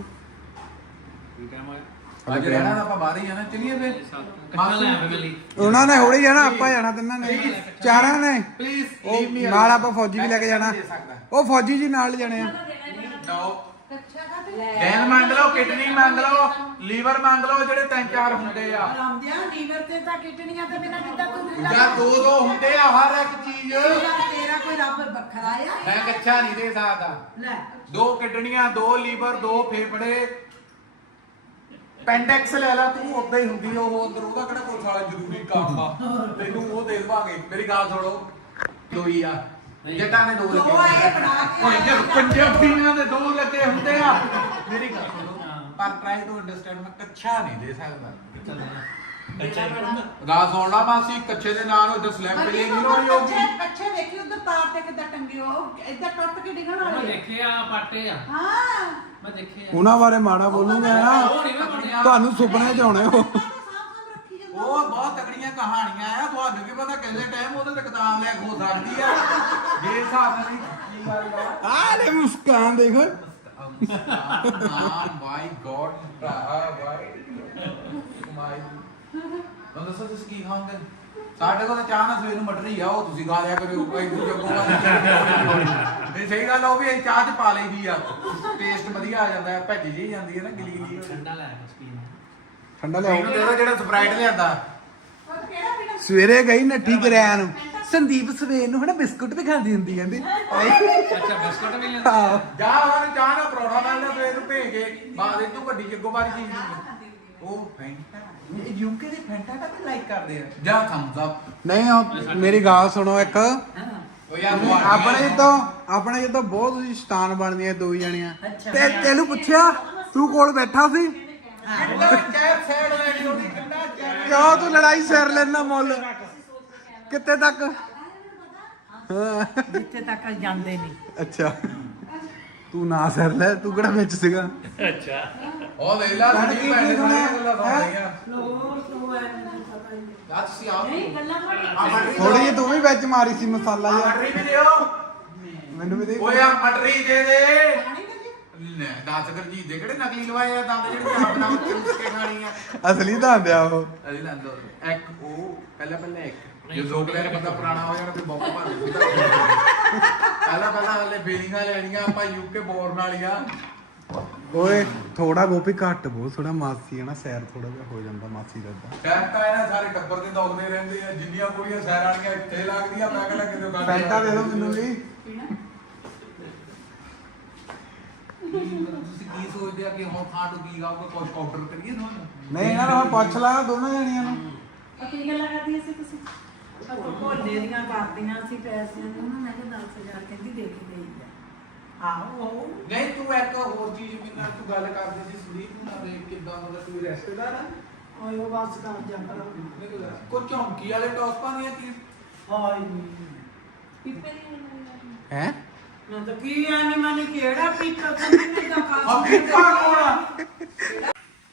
S1: ਅੱਜ ਰਹਿਣਾ ਤਾਂ ਆਪਾਂ ਬਾਹਰ ਹੀ ਜਾਣਾ ਚਲੀਏ ਫਿਰ
S4: ਕੱਟਾ ਲੈ ਆਵੇ ਮੇਲੀ
S2: ਉਹਨਾਂ ਨੇ ਹੋੜੀ ਜਾਣਾ ਆਪਾਂ ਜਾਣਾ ਤਿੰਨਾਂ ਨੇ ਚਾਰਾਂ ਨੇ
S1: ਪਲੀਜ਼
S2: ਉਹ ਨਾਲ ਆਪਾਂ ਫੌਜੀ ਵੀ ਲੈ ਕੇ ਜਾਣਾ ਉਹ ਫੌਜੀ ਜੀ ਨਾਲ ਜਾਣੇ ਆ
S1: ਨੋ ਗੈਨ ਮੰਗ ਲਓ ਕਿਡਨੀ ਮੰਗ ਲਓ ਲੀਵਰ ਮੰਗ ਲਓ ਜਿਹੜੇ ਤਿੰਨ ਚਾਰ ਹੁੰਦੇ ਆ
S6: ਰਾਮਦਿਆ ਲੀਵਰ ਤੇ ਤਾਂ ਕਿਡਨੀਆਂ ਤੇ ਬਿਨਾਂ ਕਿੱਦਾਂ ਤੂੰ
S1: ਜਾਂ ਦੋ ਦੋ ਹੁੰਦੇ ਆ ਹਰ ਇੱਕ ਚੀਜ਼
S6: ਤੇਰਾ ਕੋਈ ਰੱਬ ਵੱਖਰਾ ਆ
S1: ਮੈਂ ਕੱਚਾ ਨਹੀਂ ਦੇ ਸਕਦਾ
S6: ਲੈ
S1: ਦੋ ਕਿਡਨੀਆਂ ਦੋ ਲੀਵਰ ਦੋ ਫੇਫੜੇ ਪੈਂਡੈਕਸ ਲੈ ਲਾ ਤੂੰ ਉਦਾਂ ਹੀ ਹੁੰਦੀ ਉਹ ਅੰਦਰ ਉਹਦਾ ਕਿਹੜਾ ਕੋਈ ਸਾਲਾ ਜ਼ਰੂਰੀ ਕੰਮ ਆ ਤੈਨੂੰ ਉਹ ਦੇ ਦੇਵਾਂਗੇ ਮੇਰੀ ਗੱਲ ਸੁਣੋ ਦੋਈ ਆ ਜੱਟਾਂ ਨੇ ਦੋ ਲੱਗੇ
S6: ਦੋ ਆਏ ਬਣਾ ਕੇ
S1: ਓਏ ਜੇ ਪੰਜਾਬੀਆਂ ਦੇ ਦੋ ਲੱਗੇ ਹੁੰਦੇ ਆ ਮੇਰੀ ਗੱਲ ਸੁਣੋ ਪਰ ਟਰਾਈ ਟੂ ਅੰਡਰਸਟੈਂਡ ਮੈਂ ਕੱਚਾ ਨਹੀਂ ਦੇ ਸਕਦਾ ਗੱਲ ਸੁਣ ਲਾ ਮਾਸੀ ਕੱਚੇ ਦੇ ਨਾਲ ਉਹ ਸਲੈਬ ਤੇ ਨਹੀਂ ਲੋੜੀ ਹੋਗੀ
S3: ਕੱਚੇ ਵੇਖੀ ਉਧਰ ਤਾਰ ਤੇ ਕਿੱਦਾਂ ਟੰਗੇ ਹੋ ਇੱਧਰ ਟੁੱਟ ਕੇ ਡਿੱਗਣ
S4: ਮੈਂ
S3: ਵਾਲੇ
S4: ਦੇਖਿਆ ਪਾਟੇ ਆ
S3: ਹਾਂ
S4: ਮੈਂ ਦੇਖਿਆ
S2: ਉਹਨਾਂ ਬਾਰੇ ਮਾੜਾ ਬੋਲੂਗਾ ਨਾ ਤੁਹਾਨੂੰ ਸੁਪਨੇ ਚ ਆਉਣੇ ਉਹ
S1: ਉਹ ਬਹੁਤ ਤਕੜੀਆਂ ਕਹਾਣੀਆਂ ਆ ਤੁਹਾਨੂੰ ਕੀ ਪਤਾ ਕਿਸੇ ਟਾਈਮ ਉਹਦੇ ਤੇ ਕਿਤਾਬ ਲੈ ਹੋ ਸਕਦੀ ਆ ਜੇ ਹਿਸਾਬ ਨਾਲ ਕੀ ਗੱਲ ਆ
S2: ਆ ਲੈ ਮੁਸਕਾਨ ਦੇਖ
S1: ਨਾਮ ਮਾਈ ਗॉड ਭਰਾ ਬਾਈ ਮਾਈ ਉਹ ਦੱਸੋ ਤੁਸੀਂ ਕੀ ਖਾਓਗੇ ਸਾਡੇ ਕੋਲ ਤਾਂ ਚਾਹ ਨਾਲ ਸਵੇਰ ਨੂੰ ਮਟਰੀ ਆ ਉਹ ਤੁਸੀਂ ਖਾ ਲਿਆ ਕਰਿਓ ਕੋਈ ਦੂਜੇ ਕੋਲ ਨਹੀਂ ਸਹੀ ਗੱਲ ਆ ਉਹ ਵੀ ਅਸੀਂ ਚਾਹ ਚ ਪਾ ਲਈਦੀ ਆ ਟੇਸਟ ਵਧੀਆ ਆ ਜਾਂਦਾ ਭੱਜ ਜੀ ਜਾਂਦੀ ਹੈ ਨਾ ਗਿਲੀ ਗਿਲੀ
S4: ਠੰਡਾ ਲੈ ਸਪੀਨ
S2: ਠੰਡਾ
S1: ਇਹਨੂੰ
S2: ਲਿਆਓ
S1: ਦੇ ਜਿਹੜਾ ਸਪਰਾਈਟ ਲਿਆਂਦਾ
S2: ਸਵੇਰੇ ਗਈ ਨੱਠੀ ਕਿਰਿਆ ਨੂੰ ਸੰਦੀਪ ਸਵੇਰ ਨੂੰ ਹਨਾ ਬਿਸਕੁਟ ਵੀ ਖਾਂਦੀ ਹੁੰਦੀ ਕਹਿੰਦੀ
S4: ਅੱਛਾ ਬਿਸਕੁਟ ਵੀ ਲੈਂਦਾ
S2: ਆਹੋ
S1: ਜਾ ਹੁਣ ਚਾਹ ਨਾਲ ਪਰੌਠਾ ਲੈਂਦਾ ਸਵੇਰ ਨੂੰ ਭੇਜ ਕੇ ਬਾਅਦ ਇਹ ਤੂੰ ਵੱਡੀ ਜੱਗੋ ਵਾਲੀ ਚੀਜ਼ ਨਹੀਂ ਉਹ ਫੈਂਟਾ ਇਹ ਯੂਕੇ ਦੇ ਫੈਂਟਾ ਤਾਂ ਵੀ ਲਾਈਕ ਕਰਦੇ ਆ ਜਾ ਥੰਬਸ ਅਪ
S2: ਨਹੀਂ ਉਹ ਮੇਰੀ ਗੱਲ ਸੁਣੋ ਇੱਕ
S1: ਉਹ ਯਾਰ
S2: ਆਪਣੇ ਤੋਂ ਆਪਣੇ ਜਦੋਂ ਬਹੁਤ ਤੁਸੀਂ ਸ਼ੈਤਾਨ ਬਣਦੀਆਂ ਦੋ ਹੀ ਜਣੀਆਂ ਤੇ ਤੈਨੂੰ ਪੁੱਛਿਆ ਤੂੰ ਕੋਲ ਬੈਠਾ ਸੀ
S1: ਚਾਹ ਸਾਈਡ ਲੈਣੀ ਉਹਦੀ ਕਿੰਨਾ ਚਾਹ
S2: ਕਿਉਂ ਤੂੰ ਲੜਾਈ ਸਿਰ ਲੈਣਾ ਮੁੱਲ ਕਿੱਥੇ ਤੱਕ ਹਾਂ
S6: ਜਿੱਥੇ ਤੱਕ ਜਾਂਦੇ ਨਹੀਂ
S2: ਅੱਛਾ ਤੂੰ ਨਾ ਸਿਰ ਲੈ ਤੂੰ ਕਿਹੜਾ ਵਿੱਚ ਸੀਗਾ
S7: ਅੱਛਾ
S1: ਉਹ ਲੈ ਲਾ
S2: ਲੜ
S1: ਸਾਡੀ
S2: ਕੀ
S1: ਭੈਣ
S2: ਕੀ
S1: ਸਾਰੀਆਂ
S2: ਹੋਣਾ?
S1: ਗੱਲਾਂ ਸੁਣਦੀਆਂ
S6: ਲੋਰ ਤੋਂ ਐ ਮੈਨੂੰ ਪਤਾ ਹੀ ਨਹੀਂ
S1: ਯਾਰ ਤੁਸੀਂ ਆਓ
S5: ਗੱਲਾਂ
S1: ਆ ਮਟਰੀ
S2: ਥੋੜੀ ਜਿਹੀ ਤੂੰ ਵੀ ਵਿੱਚ ਮਾਰੀ ਸੀ ਮਸਾਲਾ
S1: ਆ
S2: ਜਿਹਾ
S1: ਮਟਰੀ ਵੀ ਦਿਓ
S2: ਮੈਨੂੰ ਵੀ ਦੇ
S1: ਓਏ ਆ ਮਟਰੀ ਦੇ ਦੇ ਲੈ ਦੱਸ ਗਰਜੀਤ ਦੇ ਕਿਹੜੇ ਨਕਲੀ ਲਵਾਏ ਆ ਦੰਦ ਜਿਹੜੇ ਆਪ ਨਾਲ ਚੂਸ ਕੇ ਖਾਣੀ ਆ
S2: ਅਸਲੀ ਤਾਂ ਆਂਦਿਆ ਉਹ
S1: ਅਜੀ ਲੰਦੋ ਇੱਕ ਉਹ ਪਹਿਲਾਂ ਪਹਿਲਾਂ ਇੱਕ ਜੇ ਦੋ ਕਲਰ ਬੰਦਾ ਪੁਰਾਣਾ ਹੋ ਜਾਣਾ ਤੇ ਬੌਕ ਭਰ ਦੇ ਪਹਿਲਾਂ ਪਹਿਲਾਂ ਹਲੇ ਫੀਲਿੰਗਾਂ ਲੈਣੀਆਂ ਆਪਾਂ ਯੂਕੇ ਬੋਰਨ ਵਾਲੀਆਂ
S2: ਓਏ ਥੋੜਾ ਗੋਪੀ ਘੱਟ ਬਹੁਤ ਥੋੜਾ ਮਾਸੀ ਹੈ ਨਾ ਸੈਰ ਥੋੜਾ ਜਿਹਾ ਹੋ ਜਾਂਦਾ ਮਾਸੀ ਦਾ ਏਦਾਂ।
S1: ਸੈਰ ਤਾਂ ਇਹਨਾਂ ਸਾਰੇ ਟੱਬਰ ਦੇ ਦੌੜਦੇ ਰਹਿੰਦੇ ਆ ਜਿੰਨੀਆਂ ਕੁੜੀਆਂ ਸੈਰ ਵਾਲੀਆਂ ਇੱਥੇ ਲੱਗਦੀਆਂ ਮੈਂ ਕਹਿੰਦਾ ਕਿਤੇ ਗੱਲ
S2: ਪੈਂਟਾ ਦੇ ਦਿਓ ਮੈਨੂੰ ਵੀ
S1: ਤੁਸੀਂ ਕੀ ਸੋਚਦੇ ਆ ਕਿ ਹੁਣ ਖਾਣ ਨੂੰ ਕੀ ਖਾਓਗੇ ਕੁਝ ਆਰਡਰ ਕਰੀਏ ਤੁਹਾਨੂੰ
S2: ਨਹੀਂ ਇਹਨਾਂ ਨੂੰ ਹੁਣ ਪੁੱਛ ਲਾ ਦੋਨੋਂ ਜਣੀਆਂ ਨੂੰ
S5: ਕੀ ਗੱਲਾਂ ਕਰਦੀਆਂ ਸੀ ਤੁਸੀਂ
S6: ਭੋਲੇ ਦੀਆਂ ਕਰਦੀਆਂ ਸੀ ਪੈਸਿਆਂ ਨੂੰ ਉਹਨਾਂ ਨੇ ਦਸ ਹਜ਼ਾਰ ਕਹਿੰਦੀ ਦੇ ਕੇ ਗਈ ਆ ਆਹੋ
S1: ਨਹੀਂ ਤੂੰ ਇੱਕ ਹੋਰ ਚੀਜ਼ ਮੇਰੇ ਨਾਲ ਤੂੰ ਗੱਲ ਕਰਦੀ ਸੀ ਸੁਦੀਪ ਨੂੰ ਨਾ ਦੇਖ ਕਿੱਦਾਂ ਮਤਲਬ ਤੂੰ ਰਿਸ਼ਤੇਦਾਰ ਆ
S6: ਓਏ ਉਹ ਬਸ ਕਰ ਜਾ ਕਰ
S1: ਕੋ ਚੌਂਕੀ ਵਾਲੇ ਟੌਪਾਂ ਦੀਆਂ ਕੀ
S6: ਹਾਏ
S5: ਪਿੱਪੇ ਦੀ
S2: ਹੈ
S6: ਮੈਂ ਤਾਂ ਕੀ ਆਨੀ ਮਾਨੀ ਕਿਹੜਾ ਪੀਕਾ ਕੰਨੀ ਦਾ
S1: ਆ
S6: ਖਾਸ
S1: ਕਿੱਥਾ ਕੋਣ ਆ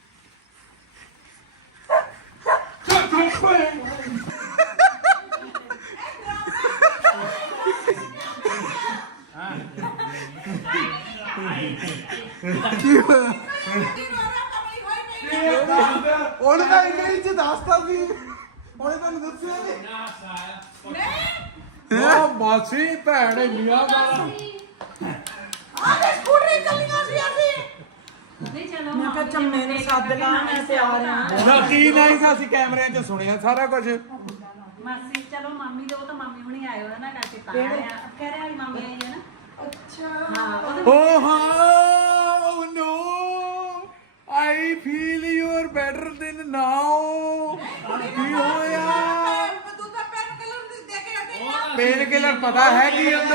S2: ਕੀ ਹੋਇਆ ਉਹਨੇ ਤਾਂ ਇੰਗਲਿਸ਼ ਚ ਦੱਸਤਾ ਸੀ ਉਹਨੇ ਤੁਹਾਨੂੰ ਦੱਸਿਆ ਨਹੀਂ
S1: ਉਹ ਮਾਸੀ ਭੈਣ ਇੰਨੀਆਂ ਗਾਲਾਂ
S3: ਆਹ ਸਕੂਟਰੀ ਚੱਲੀਆਂ ਸੀ ਅਸੀਂ
S5: ਨਹੀਂ ਚਲੋ
S6: ਮੈਂ ਕਿਹਾ ਚੰਮੇ ਨੂੰ ਸੱਦ ਲਾ ਮੈਂ ਤੇ ਆ ਰਿਹਾ
S1: ਨਾ ਕੀ ਨਹੀਂ ਸੀ ਅਸੀਂ ਕੈਮਰਿਆਂ 'ਚ ਸੁਣਿਆ ਸਾਰਾ ਕੁਝ
S5: ਮਾਸੀ ਚਲੋ ਮਾਮੀ ਦੇ ਉਹ ਤਾਂ ਮਾਮੀ ਹੁਣੀ ਆਏ ਹੋਣਾ ਨਾ ਕਰਕੇ ਤਾਂ ਆਇਆ ਕਹਿ ਰਿਹਾ ਵੀ ਮਾਮੀ ਆਈ ਹੈ ਨਾ ਅੱਛਾ ਹਾਂ ਉਹਦੇ
S1: ਓ ਹਾਂ oh no I feel you are better than now ਕੀ ਹੋਇਆ
S3: ਤੂੰ ਤਾਂ ਪੈਨ ਕਲਰ ਦੇ ਕੇ ਰੱਖੀ
S1: ਪੇਨ ਕਿਲਰ ਪਤਾ ਹੈ ਕੀ ਹੁੰਦਾ?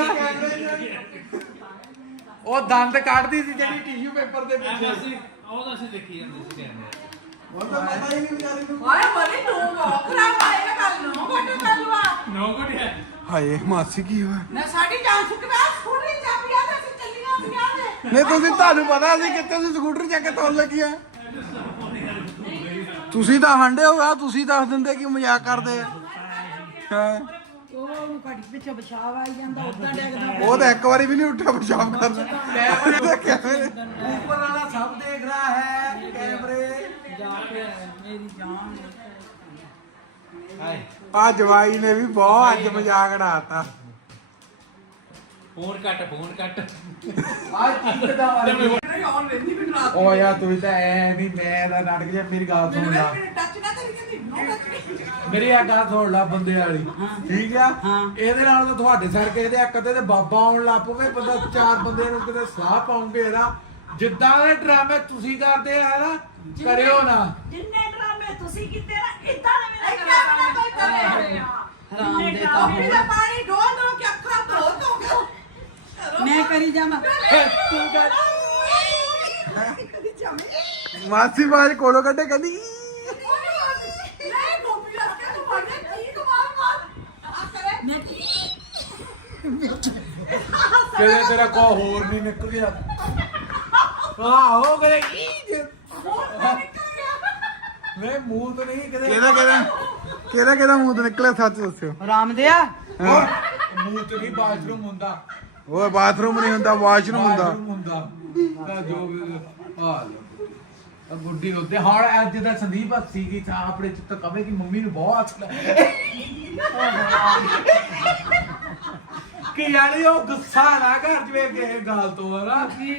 S1: ਉਹ ਦੰਦ ਕੱਢਦੀ ਸੀ ਜਿਹੜੀ ਟਿਸ਼ੂ ਪੇਪਰ ਦੇ ਪਿੱਛੇ ਸੀ।
S4: ਉਹ ਤਾਂ ਅਸੀਂ ਦੇਖੀ ਜਾਂਦੇ ਸੀ ਕਹਿੰਦੇ
S2: ਉਹ ਤਾਂ ਪਤਾ ਹੀ ਨਹੀਂ ਵਿਚਾਰੀ ਨੂੰ।
S3: ਓਏ ਬੋਲੀ ਤੂੰ ਮੋਕਰਾ ਪਾਏਗਾ ਕੱਲ ਨੂੰ ਕੋਟੇ ਚੱਲਵਾ
S4: ਨੋ ਗੁੱਡਿਆ
S2: ਹਾਏ ਮਾਸੀ ਕੀ ਹੋਇਆ?
S3: ਨਾ ਸਾਡੀ ਜਾਨ ਸੁੱਕਦਾ ਸਕੂਟਰੀ ਚਾਬੀਆਂ ਤੇ ਅਸੀਂ ਚੱਲੀਆਂ ਪਿਆ ਨੇ
S2: ਨਹੀਂ ਤੁਸੀਂ ਤੁਹਾਨੂੰ ਪਤਾ ਸੀ ਕਿੱਥੇ ਸੀ ਸਕੂਟਰ ਚੱਕ ਕੇ ਤੋੜ ਲੱਗਿਆ। ਤੁਸੀਂ ਤਾਂ ਹੰਡੇ ਹੋ ਆ, ਤੁਸੀਂ ਦੱਸ ਦਿੰਦੇ ਕਿ ਮਜ਼ਾਕ ਕਰਦੇ ਆ। ਹਾਂ
S6: ਉਹ ਘੜੀ ਪਿੱਛੇ ਬਚਾਵ ਆਈ ਜਾਂਦਾ ਉਦਾਂ ਡੈਗਦਾ
S2: ਉਹ ਤਾਂ ਇੱਕ ਵਾਰੀ ਵੀ ਨਹੀਂ ਉੱਠਿਆ ਪਿਸ਼ਾਬ ਕਰਦਾ। ਕੈਮਰੇ
S1: ਉੱਪਰ ਵਾਲਾ ਸਭ ਦੇਖ ਰਹਾ ਹੈ ਕੈਮਰੇ।
S6: ਜਾ ਕੇ ਮੇਰੀ ਜਾਨ
S2: ਆ ਜਵਾਈ ਨੇ ਵੀ ਬਹੁਤ ਅੱਜ ਮਜ਼ਾਕ ਉਡਾਤਾ।
S4: ਫੋਨ ਕੱਟ ਫੋਨ ਕੱਟ
S3: ਆਉਣ ਰਹਿੰਦੀ ਮੈਨੂੰ ਰਾਤ
S1: ਓ ਯਾਰ ਤੁਸੀਂ ਤਾਂ ਐ ਨਹੀਂ ਮੈਂ ਦਾ ਨਾਟਕ ਜਿਹਾ ਮੇਰੀ ਗੱਲ ਸੁਣ ਲਾ।
S3: ਮੈਨੂੰ ਟੱਚ ਨਾ ਕਰੀ ਜਾਂਦੀ ਨੋ ਟੱਚ
S1: ਮੇਰੀ ਆ ਗੱਲ ਸੁਣ ਲਾ ਬੰਦੇ ਵਾਲੀ ਠੀਕ ਆ। ਇਹਦੇ ਨਾਲ ਤਾਂ ਤੁਹਾਡੇ ਸਰ ਕੇ ਇਹਦੇ ਇੱਕ ਤੇ ਬਾਬਾ ਆਉਣ ਲੱਗ ਪਵੇ ਬੰਦਾ ਚਾਰ ਬੰਦੇ ਨੂੰ ਕਿਤੇ ਸਲਾਹ ਪਾਉਂਗੇ ਇਹਦਾ। ਜਿੱਦਾਂ ਦੇ ਡਰਾਮੇ ਤੁਸੀਂ ਕਰਦੇ ਆ ਨਾ ਕਰਿਓ ਨਾ।
S5: ਜਿੰਨੇ ਡਰਾਮੇ ਤੁਸੀਂ ਕੀਤੇ ਨਾ ਇਦਾਂ ਦੇ ਮੇਰੇ
S3: ਇੱਦਾਂ ਵੀ ਨਾ ਕੋਈ ਕਰੇ।
S6: ਹਰਾਮ ਦੇ ਤਾਂ
S3: ਪਾਣੀ ਦਾ ਪਾਣੀ ਡੋਲ ਡੋਲ ਕੇ ਅੱਖਾਂ ਧੋ ਧੋ ਕੇ
S6: ਮੈਂ ਕਰੀ ਜਾਵਾਂ
S1: ਤੂੰ ਕਰ
S3: ਕਰੀ ਜਾਵੇਂ
S2: ਮਾਸੀ ਬਾਜ ਕੋਲੋਂ ਕੱਢੇ ਕਹਿੰਦੀ
S3: ਨਹੀਂ ਗੋਪੀ ਰੱਖ ਕੇ ਤੂੰ ਬੜੇ ਠੀਕ ਮਾਰ ਮਾਰ ਆ ਕਰੇ
S6: ਮੈਂ
S1: ਕਿਹਦੇ ਤੇਰਾ ਕੋ ਹੋਰ ਨਹੀਂ ਨਿਕਲ ਗਿਆ। ਆਹੋ ਕਰੇ ਮੈਂ ਮੂੰਹ ਤੋਂ ਨਹੀਂ ਕਿਤੇ
S2: ਕਿਹਦਾ ਕਿਹਦਾ ਕਿਹਦਾ ਕਿਹਦਾ ਮੂੰਹ ਤੋਂ ਨਿਕਲਿਆ ਸੱਚ ਦੱਸਿਓ।
S6: ਹਰਾਮ ਦੇ ਆ
S1: ਮੂੰਹ ਤੋਂ ਨਹੀਂ ਬਾਥਰੂਮ ਹੁੰਦਾ।
S2: ਓਏ ਬਾਥਰੂਮ ਨਹੀਂ ਹੁੰਦਾ ਵਾਸ਼ਰੂਮ ਹੁੰਦਾ।
S1: ਬਾਥਰੂਮ ਹੁੰਦਾ ਤਾਂ ਜੋ ਵੀ ਆ ਲੋ ਆ ਗੁੱਡੀ ਉੱਤੇ ਹੁਣ ਅੱਜ ਦਾ ਸੰਦੀਪ ਹੱਸੀ ਕੀ ਥਾ ਆਪਣੇ ਚਿੱਤ ਕਵੇ ਕਿ ਮੰਮੀ ਨੂੰ ਬਹੁਤ ਹੱਸ ਕਿ ਯਾਨੀ ਉਹ ਗੁੱਸਾ ਨਾ ਕਰ ਜਵੇ ਕਿਸੇ ਗੱਲ ਤੋਂ ਹਨਾ।